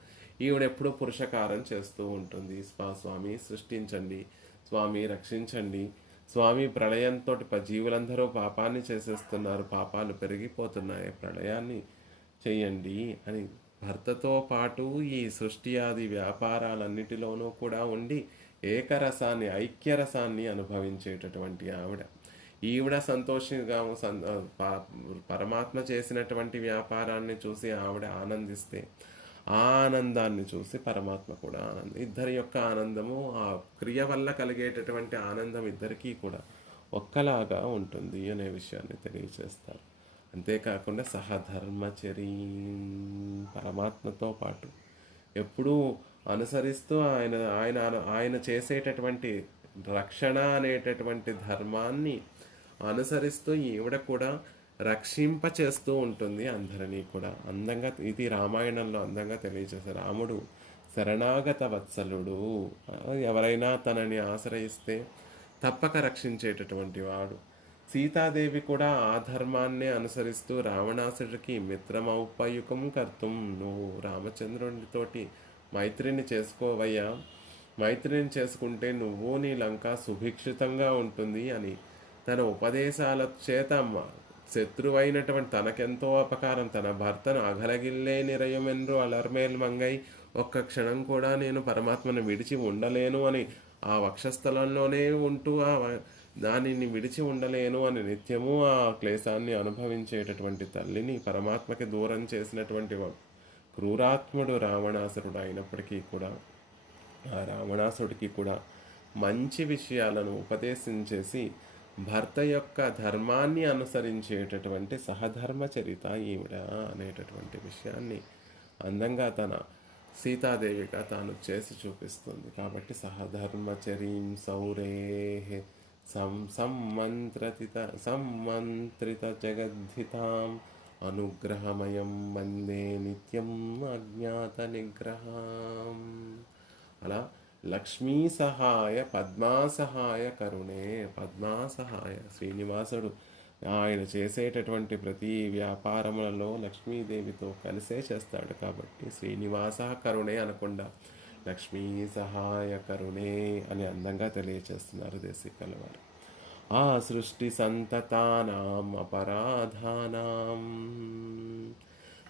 ఈవిడెప్పుడు పురుషకారం చేస్తూ ఉంటుంది. స్వామి సృష్టించండి, స్వామి రక్షించండి, స్వామి ప్రళయంతో జీవులందరూ పాపాన్ని చేసేస్తున్నారు, పాపాలు పెరిగిపోతున్నాయి, ప్రళయాన్ని చెయ్యండి అని భర్తతో పాటు ఈ సృష్టి ఆది వ్యాపారాలన్నిటిలోనూ కూడా ఉండి ఏకరసాన్ని, ఐక్యరసాన్ని అనుభవించేటటువంటి ఆవిడ. ఈవిడ సంతోషంగా పరమాత్మ చేసినటువంటి వ్యాపారాన్ని చూసి ఆవిడ ఆనందిస్తే ఆ ఆనందాన్ని చూసి పరమాత్మ కూడా ఇద్దరి యొక్క ఆనందము, ఆ క్రియ వల్ల కలిగేటటువంటి ఆనందం ఇద్దరికీ కూడా ఒక్కలాగా ఉంటుంది అనే విషయాన్ని తెలియచేస్తారు. అంతేకాకుండా సహధర్మచరీ, పరమాత్మతో పాటు ఎప్పుడూ అనుసరిస్తూ ఆయన ఆయన ఆయన చేసేటటువంటి రక్షణ అనేటటువంటి ధర్మాన్ని అనుసరిస్తూ ఈవిడ కూడా రక్షింప చేస్తూ ఉంటుంది అందరినీ కూడా. అందంగా ఇది రామాయణంలో అందంగా తెలియజేశారు. రాముడు శరణాగత వత్సలుడు, ఎవరైనా తనని ఆశ్రయిస్తే తప్పక రక్షించేటటువంటి వాడు. సీతాదేవి కూడా ఆ ధర్మాన్నే అనుసరిస్తూ రావణాసుడికి మిత్రమౌపయుకం కర్తం, నువ్వు రామచంద్రునితోటి మైత్రిని చేసుకోవయ్యా, మైత్రిని చేసుకుంటే నువ్వు నీ లంక సుభిక్షితంగా ఉంటుంది అని తన ఉపదేశాల చేత శత్రువైనటువంటి తనకెంతో అపకారం, తన భర్తను అగలగిల్లే నిరయమెన్రు అలర్మేల్ మంగై, ఒక్క క్షణం కూడా నేను పరమాత్మను విడిచి ఉండలేను అని ఆ వక్షస్థలంలోనే ఉంటూ దానిని విడిచి ఉండలేను అని నిత్యము ఆ క్లేశాన్ని అనుభవించేటటువంటి తల్లిని పరమాత్మకి దూరం చేసినటువంటి క్రూరాత్ముడు రావణాసురుడు అయినప్పటికీ కూడా ఆ రావణాసుడికి కూడా మంచి విషయాలను ఉపదేశించేసి భర్త యొక్క ధర్మాన్ని అనుసరించేటటువంటి సహధర్మ చరిత ఈవిడ అనేటటువంటి విషయాన్ని అందంగా తన సీతాదేవిగా తాను చేసి చూపిస్తుంది. కాబట్టి సహధర్మచరీం సౌరే సమ్మంత్రిత జగద్ధితాం అనుగ్రహమయం వందే నిత్యం అజ్ఞాత నిగ్రహం. అలా లక్ష్మీ సహాయ, పద్మా సహాయ కరుణే. పద్మా సహాయ, శ్రీనివాసుడు ఆయన చేసేటటువంటి ప్రతి వ్యాపారములలో లక్ష్మీదేవితో కలిసే చేస్తాడు. కాబట్టి శ్రీనివాస కరుణే అనకుండా లక్ష్మీ సహాయ కరుణే అని అందంగా తెలియచేస్తున్నారు దేశికల వారు. ఆ సృష్టి సంతతానాం అపరాధానాం.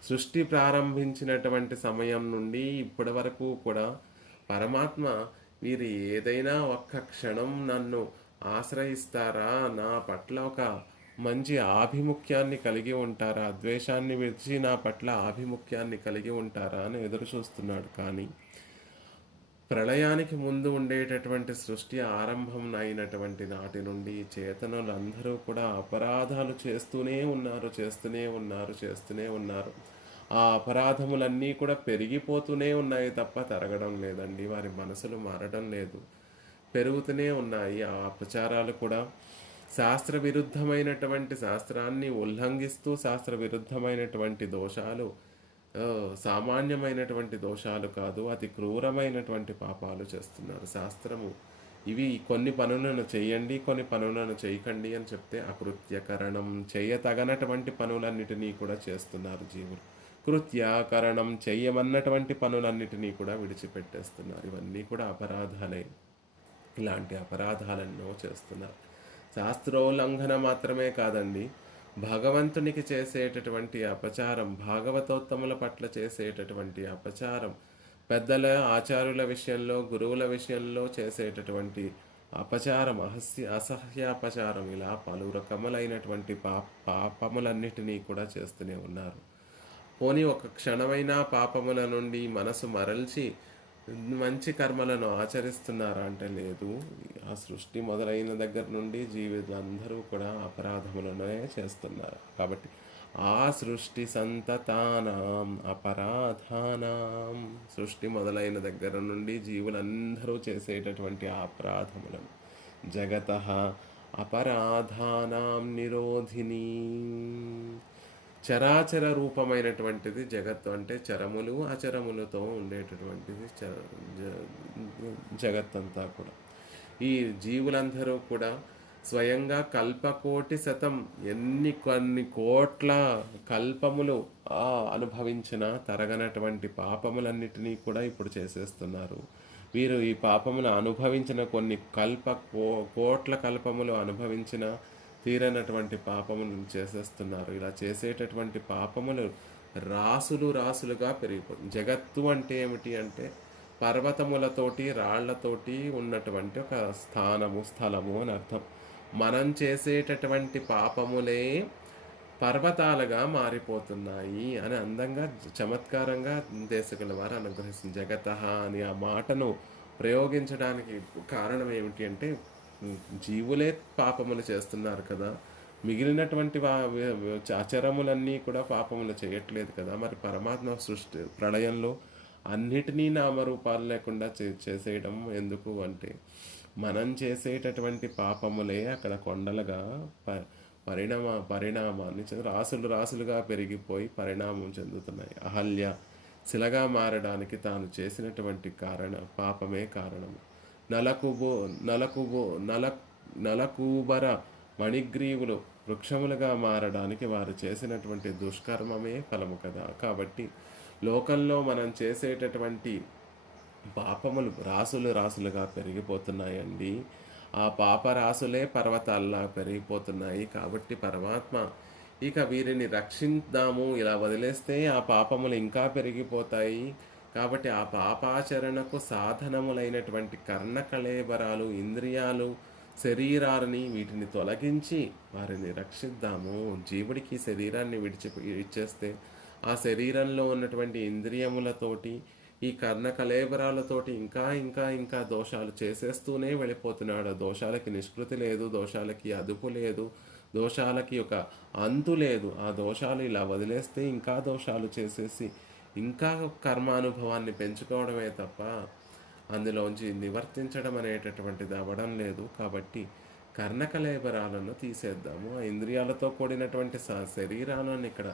సృష్టి ప్రారంభించినటువంటి సమయం నుండి ఇప్పటి వరకు కూడా పరమాత్మ వీరు ఏదైనా ఒక్క క్షణం నన్ను ఆశ్రయిస్తారా, నా పట్ల ఒక మంచి ఆభిముఖ్యాన్ని కలిగి ఉంటారా, ద్వేషాన్ని విడిచి నా పట్ల ఆభిముఖ్యాన్ని కలిగి ఉంటారా అని ఎదురు చూస్తున్నాడు. కానీ ప్రళయానికి ముందు ఉండేటటువంటి సృష్టి ఆరంభం అయినటువంటి నాటి నుండి చేతనులందరూ కూడా అపరాధాలు చేస్తూనే ఉన్నారు. ఆ అపరాధములన్నీ కూడా పెరిగిపోతూనే ఉన్నాయి తప్ప తరగడం లేదండి. వారి మనసులు మారడం లేదు, పెరుగుతూనే ఉన్నాయి. ఆ అపచారాలు కూడా శాస్త్ర విరుద్ధమైనటువంటి, శాస్త్రాన్ని ఉల్లంఘిస్తూ శాస్త్ర విరుద్ధమైనటువంటి దోషాలు సామాన్యమైనటువంటి దోషాలు కాదు, అతి క్రూరమైనటువంటి పాపాలు చేస్తున్నారు. శాస్త్రము ఇవి కొన్ని పనులను చేయండి, కొన్ని పనులను చేయకండి అని చెప్తే అకృత్యకరణం, చేయతగనటువంటి పనులన్నిటినీ కూడా చేస్తున్నారు జీవులు. కృత్యాకరణం, చెయ్యమన్నటువంటి పనులన్నిటినీ కూడా విడిచిపెట్టేస్తున్నారు. ఇవన్నీ కూడా అపరాధాలే. ఇలాంటి అపరాధాలెన్నో చేస్తున్నారు. శాస్త్రోల్లంఘన మాత్రమే కాదండి, భగవంతునికి చేసేటటువంటి అపచారం, భాగవతోత్తముల పట్ల చేసేటటువంటి అపచారం, పెద్దల ఆచారుల విషయంలో, గురువుల విషయంలో చేసేటటువంటి అపచారం, అసహ్యాపచారం, ఇలా పలు రకములైనటువంటి పాపములన్నిటినీ కూడా చేస్తూనే ఉన్నారు. పోనీ ఒక క్షణమైనా పాపముల నుండి మనసు మరల్చి మంచి కర్మలను ఆచరిస్తున్నారా అంటే లేదు. ఆ సృష్టి మొదలైన దగ్గర నుండి జీవులందరూ కూడా అపరాధములనే చేస్తున్నారు. కాబట్టి ఆ సృష్టి సంతతానాం అపరాధానాం, సృష్టి మొదలైన దగ్గర నుండి జీవులందరూ చేసేటటువంటి అపరాధములను జగతః అపరాధానాం నిరోధిని. చరాచర రూపమైనటువంటిది జగత్తు అంటే చరములు అచరములతో ఉండేటటువంటిది జగత్తంతా కూడా. ఈ జీవులందరూ కూడా స్వయంగా కల్పకోటి శతం కొన్ని కోట్ల కల్పములు అనుభవించిన తరగనటువంటి పాపములన్నిటినీ కూడా ఇప్పుడు చేసేస్తున్నారు. వీరు ఈ పాపమును అనుభవించిన కొన్ని కోట్ల కల్పములు అనుభవించిన తీరనటువంటి పాపములను చేసేస్తున్నారు. ఇలా చేసేటటువంటి పాపములు రాసులుగా పెరిగిపోతుంది. జగత్తు అంటే ఏమిటి అంటే పర్వతములతోటి రాళ్లతోటి ఉన్నటువంటి ఒక స్థలము అని అర్థం. మనం చేసేటటువంటి పాపములే పర్వతాలుగా మారిపోతున్నాయి అని అందంగా చమత్కారంగా దేశకుల వారు అనుగ్రహిస్తుంది. జగతః అని ఆ మాటను ప్రయోగించడానికి కారణం ఏమిటి అంటే జీవులే పాపములు చేస్తున్నారు కదా, మిగిలినటువంటి అచరములన్నీ కూడా పాపములు చేయట్లేదు కదా. మరి పరమాత్మ సృష్టి ప్రళయంలో అన్నిటినీ నామరూపాలు లేకుండా చేసేయడం ఎందుకు అంటే మనం చేసేటటువంటి పాపములే అక్కడ కొండలుగా పరిణామాన్ని రాసులుగా పెరిగిపోయి పరిణామం చెందుతున్నాయి. అహల్య శిలగా మారడానికి తాను చేసినటువంటి పాపమే కారణము. నలకూబర మణిగ్రీవులు వృక్షములుగా మారడానికి వారు చేసినటువంటి దుష్కర్మమే ఫలము కదా. కాబట్టి లోకంలో మనం చేసేటటువంటి పాపములు రాసులుగా పెరిగిపోతున్నాయండి. ఆ పాపరాసులే పర్వతాల్లా పెరిగిపోతున్నాయి. కాబట్టి పరమాత్మ ఇక వీరిని రక్షిద్దాము, ఇలా వదిలేస్తే ఆ పాపములు ఇంకా పెరిగిపోతాయి. కాబట్టి ఆ పాపాచరణకు సాధనములైనటువంటి కర్ణకళేబరాలు, ఇంద్రియాలు, శరీరాలని వీటిని తొలగించి వారిని రక్షిద్దాము. జీవుడికి శరీరాన్ని ఇచ్చేస్తే ఆ శరీరంలో ఉన్నటువంటి ఇంద్రియములతోటి ఈ కర్ణ కళేబరాలతోటి ఇంకా దోషాలు చేసేస్తూనే వెళ్ళిపోతున్నాడు. దోషాలకి నిష్కృతి లేదు, దోషాలకి అదుపు లేదు, దోషాలకి ఒక అంతు లేదు. ఆ దోషాలు ఇలా వదిలేస్తే ఇంకా దోషాలు చేసేసి ఇంకా కర్మానుభవాన్ని పెంచుకోవడమే తప్ప అందులోంచి నివర్తించడం అనేటటువంటిది అవ్వడం లేదు. కాబట్టి కర్ణకలేబరాలను తీసేద్దాము, ఆ ఇంద్రియాలతో కూడినటువంటి శరీరాలను ఇక్కడ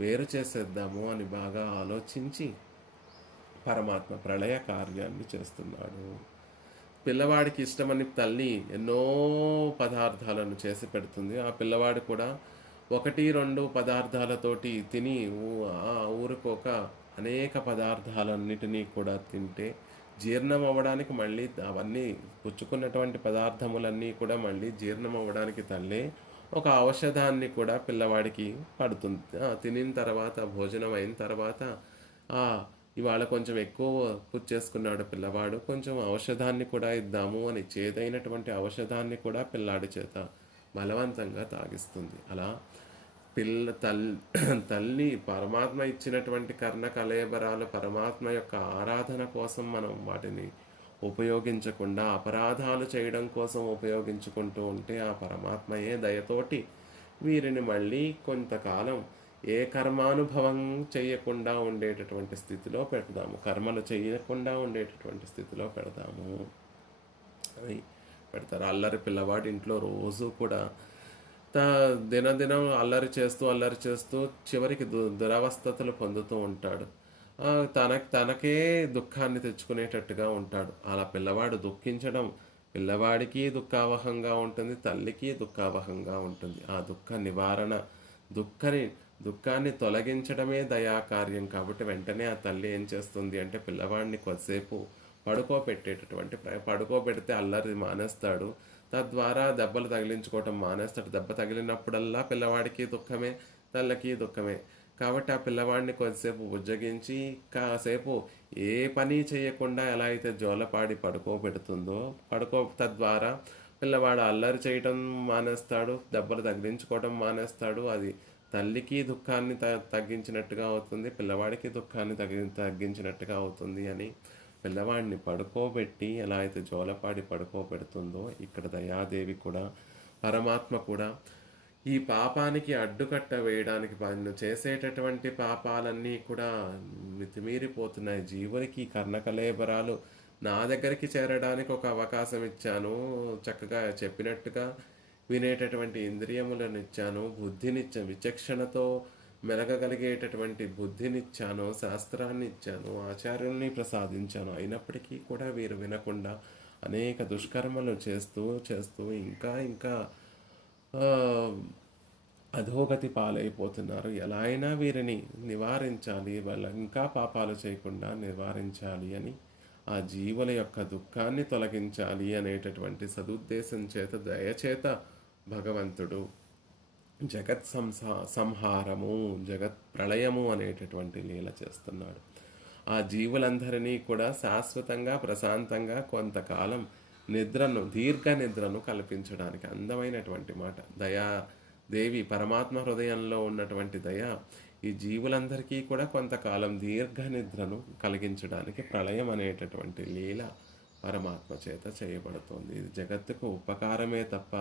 వేరు చేసేద్దాము అని బాగా ఆలోచించి పరమాత్మ ప్రళయ కార్యాన్ని చేస్తున్నాడు. పిల్లవాడికి ఇష్టమని తల్లి ఎన్నో పదార్థాలను చేసి పెడుతుంది. ఆ పిల్లవాడు కూడా 1-2 పదార్థాలతోటి తిని ఊరుకోక అనేక పదార్థాలన్నిటినీ కూడా తింటే జీర్ణం అవ్వడానికి మళ్ళీ అవన్నీ పుచ్చుకున్నటువంటి పదార్థములన్నీ కూడా మళ్ళీ జీర్ణం అవ్వడానికి తల్లే ఒక ఔషధాన్ని కూడా పిల్లవాడికి పడుతుంది. తినిన తర్వాత, భోజనం అయిన తర్వాత ఇవాళ కొంచెం ఎక్కువ పుచ్చేసుకున్నాడు పిల్లవాడు, కొంచెం ఔషధాన్ని కూడా ఇద్దాము అని చేదైనటువంటి ఔషధాన్ని కూడా పిల్లాడి చేత బలవంతంగా తాగిస్తుంది. అలా తల్లి పరమాత్మ ఇచ్చినటువంటి కర్ణ కళేబరాలు పరమాత్మ యొక్క ఆరాధన కోసం మనం వాటిని ఉపయోగించకుండా అపరాధాలు చేయడం కోసం ఉపయోగించుకుంటూ ఉంటే ఆ పరమాత్మయే దయతోటి వీరిని మళ్ళీ కొంతకాలం ఏ కర్మానుభవం చేయకుండా ఉండేటటువంటి స్థితిలో పెడదాము, కర్మలు చేయకుండా ఉండేటటువంటి స్థితిలో పెడదాము అని పెడతారు. అల్లరి పిల్లవాడి ఇంట్లో రోజు కూడా దినదినం అల్లరి చేస్తూ చివరికి దురవస్థతలు పొందుతూ ఉంటాడు. తనకే దుఃఖాన్ని తెచ్చుకునేటట్టుగా ఉంటాడు. అలా పిల్లవాడు దుఃఖించడం పిల్లవాడికి దుఃఖావహంగా ఉంటుంది, తల్లికి దుఃఖావహంగా ఉంటుంది. ఆ దుఃఖ నివారణ, దుఃఖాన్ని తొలగించడమే దయాకార్యం. కాబట్టి వెంటనే ఆ తల్లి ఏం చేస్తుంది అంటే పిల్లవాడిని కొద్దిసేపు పడుకోబెడితే అల్లరి మానేస్తాడు. తద్వారా దెబ్బలు తగిలించుకోవటం మానేస్తాడు. దెబ్బ తగిలినప్పుడల్లా పిల్లవాడికి దుఃఖమే, తల్లికి దుఃఖమే. కాబట్టి ఆ పిల్లవాడిని కొద్దిసేపు బుజ్జగించి కాసేపు ఏ పని చేయకుండా ఎలా అయితే జోలపాడి పడుకోబెడుతుందో తద్వారా పిల్లవాడు అల్లరి చేయటం మానేస్తాడు, దెబ్బలు తగిలించుకోవడం మానేస్తాడు. అది తల్లికి దుఃఖాన్ని తగ్గించినట్టుగా అవుతుంది, పిల్లవాడికి దుఃఖాన్ని తగ్గించినట్టుగా అవుతుంది అని పిల్లవాడిని పడుకోబెట్టి ఎలా అయితే జోలపాడి పడుకోబెడుతుందో ఇక్కడ దయాదేవి కూడా, పరమాత్మ కూడా ఈ పాపానికి అడ్డుకట్ట వేయడానికి పన్ను చేసేటటువంటి పాపాలన్నీ కూడా మితిమీరిపోతున్నాయి. జీవునికి కర్ణకలేబరాలు నా దగ్గరికి చేరడానికి ఒక అవకాశం ఇచ్చాను, చక్కగా చెప్పినట్టుగా వినేటటువంటి ఇంద్రియములను ఇచ్చాను, బుద్ధినిచ్చాను, విచక్షణతో మెలగగలిగేటటువంటి బుద్ధినిచ్చాను, శాస్త్రాన్ని ఇచ్చాను, ఆచార్యుల్ని ప్రసాదించాను. అయినప్పటికీ కూడా వీరు వినకుండా అనేక దుష్కర్మలు చేస్తూ చేస్తూ ఇంకా ఇంకా అధోగతి పాలైపోతున్నారు. ఎలా అయినా వీరిని నివారించాలి, వాళ్ళ ఇంకా పాపాలు చేయకుండా నివారించాలి అని, ఆ జీవుల యొక్క దుఃఖాన్ని తొలగించాలి అనేటటువంటి సదుద్దేశం చేత, దయచేత భగవంతుడు జగత్ సంహారము, జగత్ ప్రళయము అనేటటువంటి లీల చేస్తున్నాడు. ఆ జీవులందరినీ కూడా శాశ్వతంగా ప్రశాంతంగా కొంతకాలం నిద్రను, దీర్ఘ నిద్రను కల్పించడానికి, అందమైనటువంటి మాట దయా దేవి పరమాత్మ హృదయంలో ఉన్నటువంటి దయ ఈ జీవులందరికీ కూడా కొంతకాలం దీర్ఘ నిద్రను కలిగించడానికి ప్రళయం అనేటటువంటి లీల పరమాత్మ చేత చేయబడుతోంది. ఇది జగత్తుకు ఉపకారమే తప్ప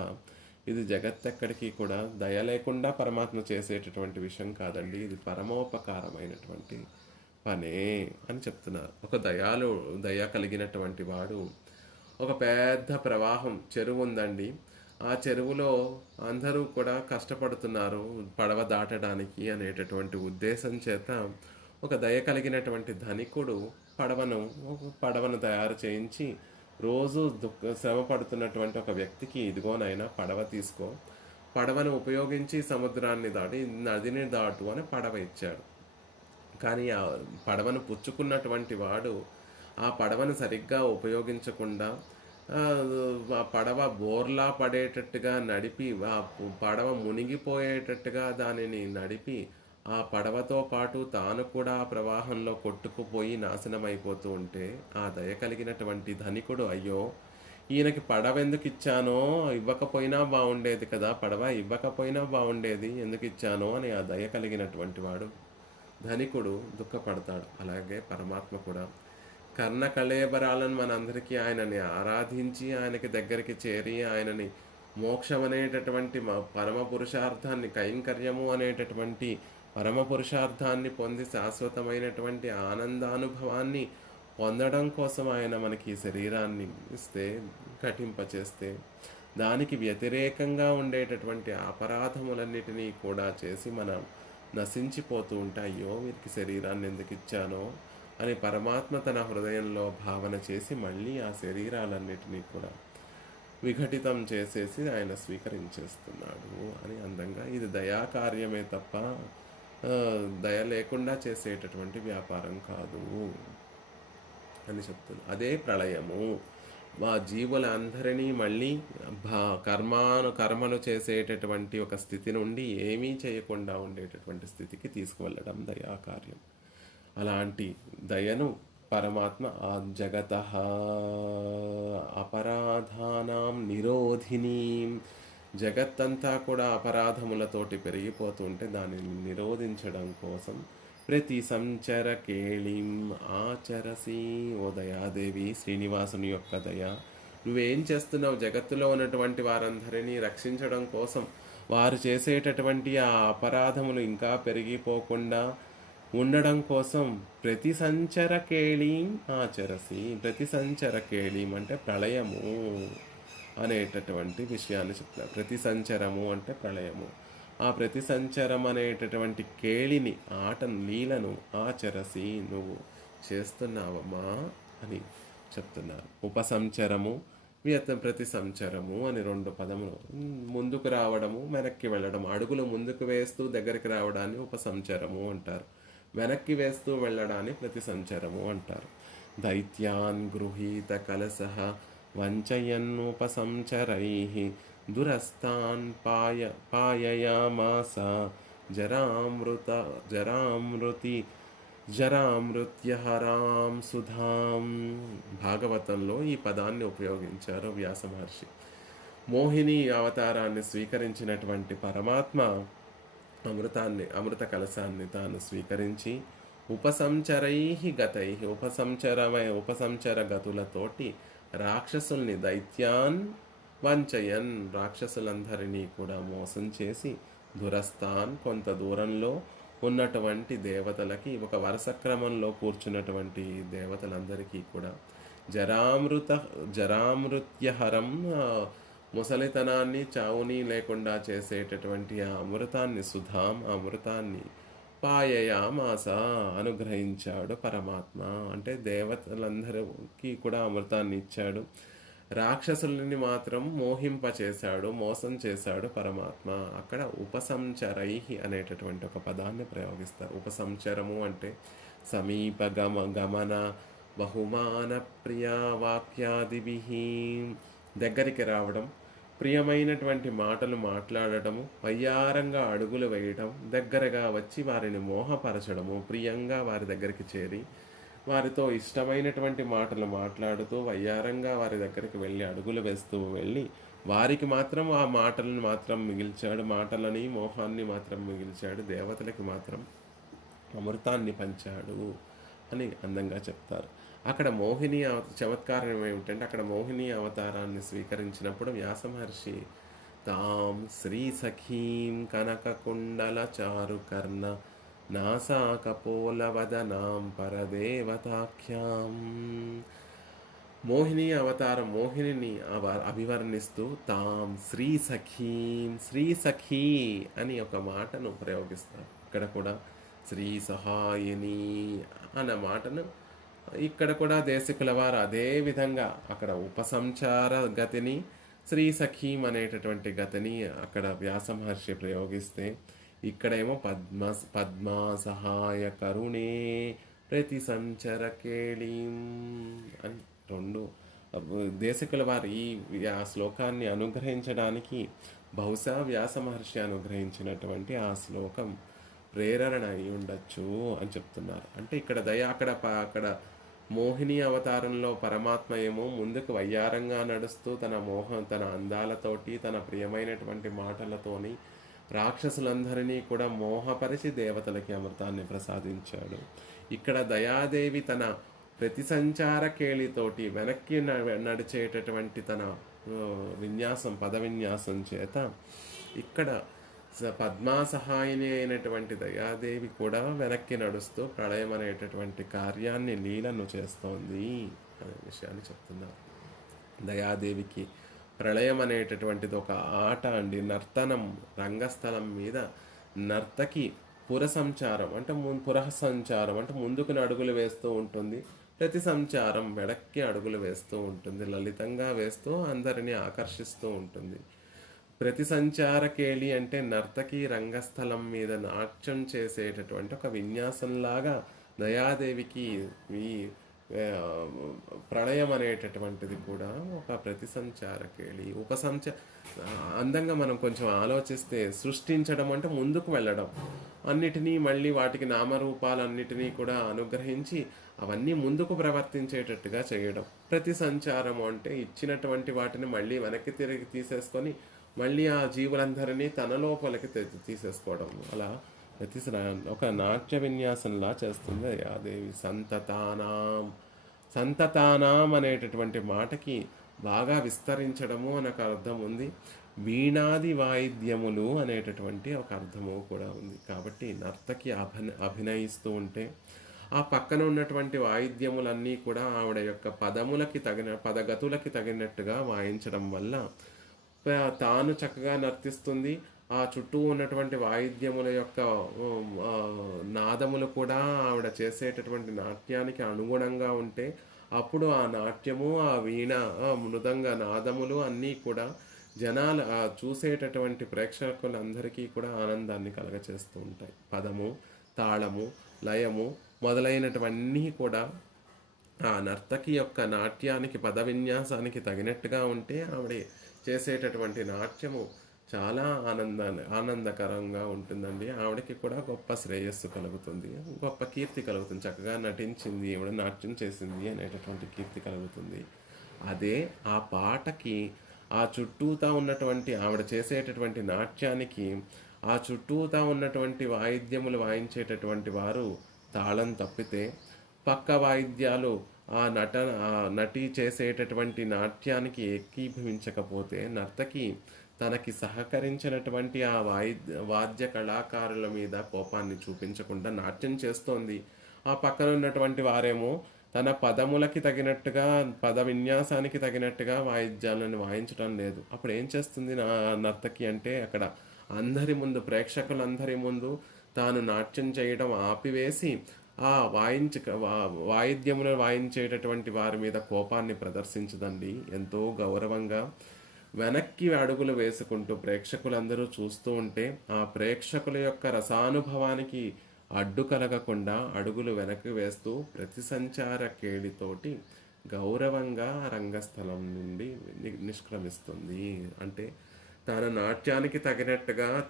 ఇది జగత్తెక్కడికి కూడా దయ లేకుండా పరమాత్మ చేసేటటువంటి విషయం కాదండి, ఇది పరమోపకారమైనటువంటి పనే అని చెప్తున్నారు. ఒక దయ కలిగినటువంటి వాడు, ఒక పెద్ద ప్రవాహం చెరువు ఉందండి, ఆ చెరువులో అందరూ కూడా కష్టపడుతున్నారు పడవ దాటడానికి అనేటటువంటి ఉద్దేశం చేత ఒక దయ కలిగినటువంటి ధనికుడు పడవను తయారు చేయించి రోజు శ్రమ పడుతున్నటువంటి ఒక వ్యక్తికి, ఇదిగోనైనా పడవ తీసుకో, పడవను ఉపయోగించి సముద్రాన్ని దాటి నదిని దాటు అని పడవ ఇచ్చాడు. కానీ ఆ పడవను పుచ్చుకున్నటువంటి వాడు ఆ పడవను సరిగ్గా ఉపయోగించకుండా ఆ పడవ బోర్లా పడేటట్టుగా నడిపి, ఆ పడవ మునిగిపోయేటట్టుగా దానిని నడిపి, ఆ పడవతో పాటు తాను కూడా ఆ ప్రవాహంలో కొట్టుకుపోయి నాశనమైపోతూ ఉంటే, ఆ దయ కలిగినటువంటి ధనికుడు, అయ్యో ఈయనకి పడవ ఎందుకు ఇచ్చానో, ఇవ్వకపోయినా బాగుండేది కదా, పడవ ఇవ్వకపోయినా బాగుండేది, ఎందుకు ఇచ్చానో అని ఆ దయ కలిగినటువంటి వాడు ధనికుడు దుఃఖపడతాడు. అలాగే పరమాత్మ కూడా కర్ణ కళేబరాలను మనందరికీ ఆయనని ఆరాధించి ఆయనకి దగ్గరికి చేరి ఆయనని మోక్షం అనేటటువంటి పరమ పురుషార్థాన్ని, కైంకర్యము అనేటటువంటి పరమ పురుషార్థాన్ని పొంది శాశ్వతమైనటువంటి ఆనందానుభవాన్ని పొందడం కోసం ఆయన మనకి ఈ శరీరాన్ని ఇస్తే, ఘటింపచేస్తే, దానికి వ్యతిరేకంగా ఉండేటటువంటి అపరాధములన్నిటినీ కూడా చేసి మనం నశించిపోతూ ఉంటే, అయ్యో వీరికి శరీరాన్ని ఎందుకు ఇచ్చానో అని పరమాత్మ తన హృదయంలో భావన చేసి మళ్ళీ ఆ శరీరాలన్నిటినీ కూడా విఘటితం చేసేసి ఆయన స్వీకరించేస్తున్నాడు అని అందంగా, ఇది దయాకార్యమే తప్ప దయ లేకుండా చేసేటటువంటి వ్యాపారం కాదు అని చెప్తుంది. అదే ప్రళయము, మా జీవులందరినీ మళ్ళీ కర్మలు చేసేటటువంటి ఒక స్థితి నుండి ఏమీ చేయకుండా ఉండేటటువంటి స్థితికి తీసుకువెళ్ళడం దయాకార్యం. అలాంటి దయను పరమాత్మ ఆ జగత అపరాధానాం నిరోధిని, జగత్తంతా కూడా అపరాధములతోటి పెరిగిపోతుంటే దానిని నిరోధించడం కోసం ప్రతి సంచర కేళిం ఆచరసి, ఓ దయాదేవి శ్రీనివాసుని యొక్క దయ, నువ్వేం చేస్తున్నావు, జగత్తులో ఉన్నటువంటి వారందరినీ రక్షించడం కోసం, వారు చేసేటటువంటి ఆ అపరాధములు ఇంకా పెరిగిపోకుండా ఉండడం కోసం ప్రతి సంచర కేళీం ఆచరసి, ప్రతి సంచర కేళీం అంటే ప్రళయము అనేటటువంటి విషయాన్ని చెప్తున్నారు. ప్రతి సంచరము అంటే ప్రళయము, ఆ ప్రతి సంచరం అనేటటువంటి కేళిని, ఆటను, లీలను ఆచరసి నువ్వు చేస్తున్నావమ్మా అని చెప్తున్నారు. ఉపసంచరము, ప్రతి సంచరము అని రెండు పదములు, ముందుకు రావడము, వెనక్కి వెళ్ళడం, అడుగులు ముందుకు వేస్తూ దగ్గరికి రావడాన్ని ఉపసంచరము అంటారు, వెనక్కి వేస్తూ వెళ్ళడాన్ని ప్రతి సంచరము అంటారు. దైత్యాన్ గృహీత కలసః వంచయన్నుపసంచరైః దురస్తాన్ పాయయామాస జరామృత జరామృతి జరామృత్యహరాం సుధాం. భాగవతంలో ఈ పదాన్ని ఉపయోగించారు వ్యాస మహర్షి. మోహిని అవతారాన్ని స్వీకరించినటువంటి పరమాత్మ అమృత కలశాన్ని తాను స్వీకరించి ఉపసంచరై గతై ఉపసంచర గతులతోటి రాక్షసుల్ని దైత్యాన్ వంచయన్, రాక్షసులందరినీ కూడా మోసం చేసి దురస్థాన్, కొంత దూరంలో ఉన్నటువంటి దేవతలకి, ఒక వరుస క్రమంలో కూర్చున్నటువంటి దేవతలందరికీ కూడా జరామృత్యహరం, ముసలితనాన్ని చావుని లేకుండా చేసేటటువంటి ఆ అమృతాన్ని, సుధాం అమృతాన్ని పాయయామాస అనుగ్రహించాడు పరమాత్మ. అంటే దేవతలందరికీ కూడా అమృతాన్ని ఇచ్చాడు, రాక్షసుల్ని మాత్రం మోహింపచేశాడు, మోసం చేశాడు పరమాత్మ. అక్కడ ఉపసంచరై అనేటటువంటి ఒక పదాన్ని ప్రయోగిస్తారు. ఉపసంచరము అంటే సమీప గమన బహుమాన ప్రియా వాక్యాదిభి, దగ్గరికి రావడం, ప్రియమైనటువంటి మాటలు మాట్లాడటము, వయ్యారంగా అడుగులు వేయటం, దగ్గరగా వచ్చి వారిని మోహపరచడము, ప్రియంగా వారి దగ్గరికి చేరి వారితో ఇష్టమైనటువంటి మాటలు మాట్లాడుతూ వయ్యారంగా వారి దగ్గరికి వెళ్ళి అడుగులు వేస్తూ వెళ్ళి వారికి మాత్రం ఆ మాటలను మాత్రం మిగిల్చాడు, మాటలని మోహాన్ని మాత్రం మిగిల్చాడు, దేవతలకి మాత్రం అమృతాన్ని పంచాడు అని అందంగా చెప్తారు. అక్కడ మోహిని చమత్కారం ఏమిటంటే, అక్కడ మోహిని అవతారాన్ని స్వీకరించినప్పుడు వ్యాస మహర్షి తాం శ్రీ సఖీం కనకకుండల చారుకర్ణ నాసాకపోలవదనాం పరదేవతాఖ్యాం, మోహిని అవతారం మోహిని అభివర్ణిస్తూ తాం శ్రీ సఖీం, శ్రీ సఖీ అని ఒక మాటను ప్రయోగిస్తారు. ఇక్కడ కూడా శ్రీ సహాయిని అన్న మాటను ఇక్కడ కూడా దేశికుల వారు అదే విధంగా అక్కడ ఉపసంచార గతిని, శ్రీ సఖీం అనేటటువంటి గతిని అక్కడ వ్యాస మహర్షి ప్రయోగిస్తే, ఇక్కడేమో పద్మా సహాయ కరుణే ప్రతి సంచర కేళీం అని రెండు. దేశికుల వారు ఈ ఆ శ్లోకాన్ని అనుగ్రహించడానికి బహుశా వ్యాస మహర్షి అనుగ్రహించినటువంటి ఆ శ్లోకం ప్రేరణ అయి ఉండొచ్చు అని చెప్తున్నారు. అంటే ఇక్కడ అక్కడ మోహిని అవతారంలో పరమాత్మ ఏమో ముందుకు వయ్యారంగా నడుస్తూ తన అందాలతోటి, తన ప్రియమైనటువంటి మాటలతోని రాక్షసులందరినీ కూడా మోహపరిచి దేవతలకి అమృతాన్ని ప్రసాదించాడు. ఇక్కడ దయాదేవి తన ప్రతి సంచార కేళితోటి వెనక్కి నడిచేటటువంటి తన పద విన్యాసం చేత ఇక్కడ పద్మా సహాయిని అయినటువంటి దయాదేవి కూడా వెనక్కి నడుస్తూ ప్రళయం అనేటటువంటి కార్యాన్ని, లీలను చేస్తోంది అనే విషయాన్ని చెప్తున్నారు. దయాదేవికి ప్రళయం అనేటటువంటిది ఒక ఆట అండి, నర్తనం. రంగస్థలం మీద నర్తకి పురసంచారం అంటే ముందుకు అడుగులు వేస్తూ ఉంటుంది, ప్రతి సంచారం వెనక్కి అడుగులు వేస్తూ ఉంటుంది, లలితంగా వేస్తూ అందరినీ ఆకర్షిస్తూ ఉంటుంది. ప్రతి సంచారకేళి అంటే నర్తకి రంగస్థలం మీద నాట్యం చేసేటటువంటి ఒక విన్యాసంలాగా దయాదేవికి ఈ ప్రళయం అనేటటువంటిది కూడా ఒక ప్రతి సంచారకేళి. అందంగా మనం కొంచెం ఆలోచిస్తే, సృష్టించడం అంటే ముందుకు వెళ్ళడం, అన్నిటినీ మళ్ళీ వాటికి నామరూపాలన్నిటినీ కూడా అనుగ్రహించి అవన్నీ ముందుకు ప్రవర్తించేటట్టుగా చేయడం. ప్రతి సంచారము అంటే ఇచ్చినటువంటి వాటిని మళ్ళీ వెనక్కి తిరిగి తీసేసుకొని మళ్ళీ ఆ జీవులందరినీ తన లోపలికి తీసేసుకోవడం, అలా ఒక నాట్య విన్యాసంలా చేస్తుంది ఆ దేవి. సంతతానాం అనేటటువంటి మాటకి బాగా విస్తరించడము అని ఒక అర్థం ఉంది, వీణాది వాయిద్యములు అనేటటువంటి ఒక అర్థము కూడా ఉంది. కాబట్టి నర్తకి అభినయిస్తూ ఉంటే ఆ పక్కన ఉన్నటువంటి వాయిద్యములన్నీ కూడా ఆవిడ యొక్క పదగతులకి తగినట్టుగా వాయించడం వల్ల తాను చక్కగా నర్తిస్తుంది. ఆ చుట్టూ ఉన్నటువంటి వాయిద్యముల యొక్క నాదములు కూడా ఆవిడ చేసేటటువంటి నాట్యానికి అనుగుణంగా ఉంటే అప్పుడు ఆ నాట్యము, ఆ వీణ, మృదంగ నాదములు అన్నీ కూడా చూసేటటువంటి ప్రేక్షకులందరికీ కూడా ఆనందాన్ని కలగచేస్తూ ఉంటాయి. పదము, తాళము, లయము మొదలైనటువన్నీ కూడా ఆ నర్తకి యొక్క నాట్యానికి, పద విన్యాసానికి తగినట్టుగా ఉంటే ఆవిడ చేసేటటువంటి నాట్యము చాలా ఆనందకరంగా ఉంటుందండి. ఆవిడకి కూడా గొప్ప శ్రేయస్సు కలుగుతుంది. గొప్ప కీర్తి కలుగుతుంది. చక్కగా నటించింది, ఈవిడ నాట్యం చేసింది అనేటటువంటి కీర్తి కలుగుతుంది. అదే ఆ పాటకి ఆ చుట్టూతా ఉన్నటువంటి ఆవిడ చేసేటటువంటి నాట్యానికి ఆ చుట్టూతా ఉన్నటువంటి వాయిద్యములు వాయించేటటువంటి వారు తాళం తప్పితే పక్క వాయిద్యాలు ఆ నటి చేసేటటువంటి నాట్యానికి ఏకీభవించకపోతే నర్తకి తనకి సహకరించినటువంటి ఆ వాద్య కళాకారుల మీద కోపాన్ని చూపించకుండా నాట్యం చేస్తోంది. ఆ పక్కన ఉన్నటువంటి వారేమో తన పదములకి తగినట్టుగా పద విన్యాసానికి తగినట్టుగా వాయిద్యాలను వాయించడం లేదు. అప్పుడు ఏం చేస్తుంది నర్తకి అంటే అక్కడ అందరి ముందు ప్రేక్షకులందరి ముందు తాను నాట్యం చేయడం ఆపివేసి ఆ వాయిద్యములు వాయించేటటువంటి వారి మీద కోపాన్ని ప్రదర్శించదండి. ఎంతో గౌరవంగా వెనక్కి అడుగులు వేసుకుంటూ ప్రేక్షకులందరూ చూస్తూ ఉంటే ఆ ప్రేక్షకుల యొక్క రసానుభవానికి అడ్డు కలగకుండా అడుగులు వెనక్కి వేస్తూ ప్రతి సంచార కేళితోటి గౌరవంగా రంగస్థలం నుండి నిష్క్రమిస్తుంది. అంటే తన నాట్యానికి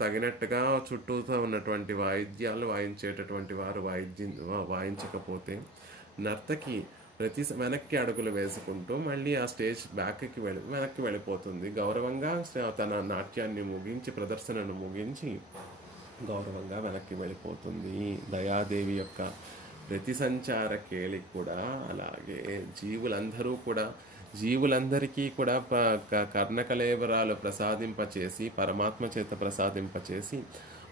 తగినట్టుగా చుట్టూతో ఉన్నటువంటి వాయిద్యాలు వాయించేటటువంటి వారు వాయించకపోతే నర్తకి వెనక్కి అడుగులు వేసుకుంటూ మళ్ళీ ఆ స్టేజ్ వెనక్కి వెళ్ళిపోతుంది. గౌరవంగా తన నాట్యాన్ని ముగించి ప్రదర్శనను ముగించి గౌరవంగా వెనక్కి వెళ్ళిపోతుంది. దయాదేవి యొక్క ప్రతి సంచార కేళి కూడా అలాగే జీవులందరికీ కూడా కర్ణకలేబరాలు ప్రసాదింపచేసి పరమాత్మ చేత ప్రసాదింపచేసి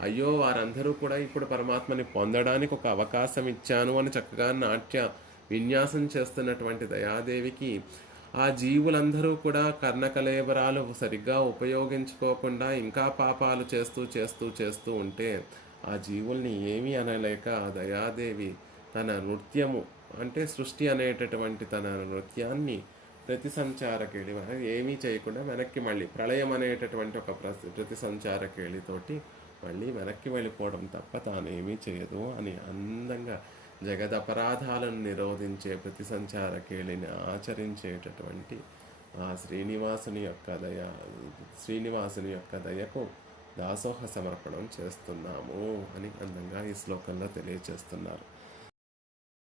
అయ్యో వారందరూ కూడా ఇప్పుడు పరమాత్మని పొందడానికి ఒక అవకాశం ఇచ్చాను అని చక్కగా నాట్య విన్యాసం చేస్తున్నటువంటి దయాదేవికి ఆ జీవులందరూ కూడా కర్ణకలేబరాలు సరిగ్గా ఉపయోగించుకోకుండా ఇంకా పాపాలు చేస్తూ ఉంటే ఆ జీవుల్ని ఏమీ అనలేక దయాదేవి తన నృత్యము అంటే సృష్టి అనేటటువంటి తన నృత్యాన్ని ప్రతి సంచారకేళి ఏమీ చేయకుండా వెనక్కి మళ్ళీ ప్రళయం అనేటటువంటి ఒక ప్రతి సంచారకేళితోటి మళ్ళీ వెనక్కి వెళ్ళిపోవడం తప్ప తానేమీ చేయదు అని అందంగా జగదపరాధాలను నిరోధించే ప్రతి సంచారకేళిని ఆచరించేటటువంటి ఆ శ్రీనివాసుని యొక్క దయకు దాసోహ సమర్పణం చేస్తున్నాము అని అందంగా ఈ శ్లోకంలో తెలియచేస్తున్నారు.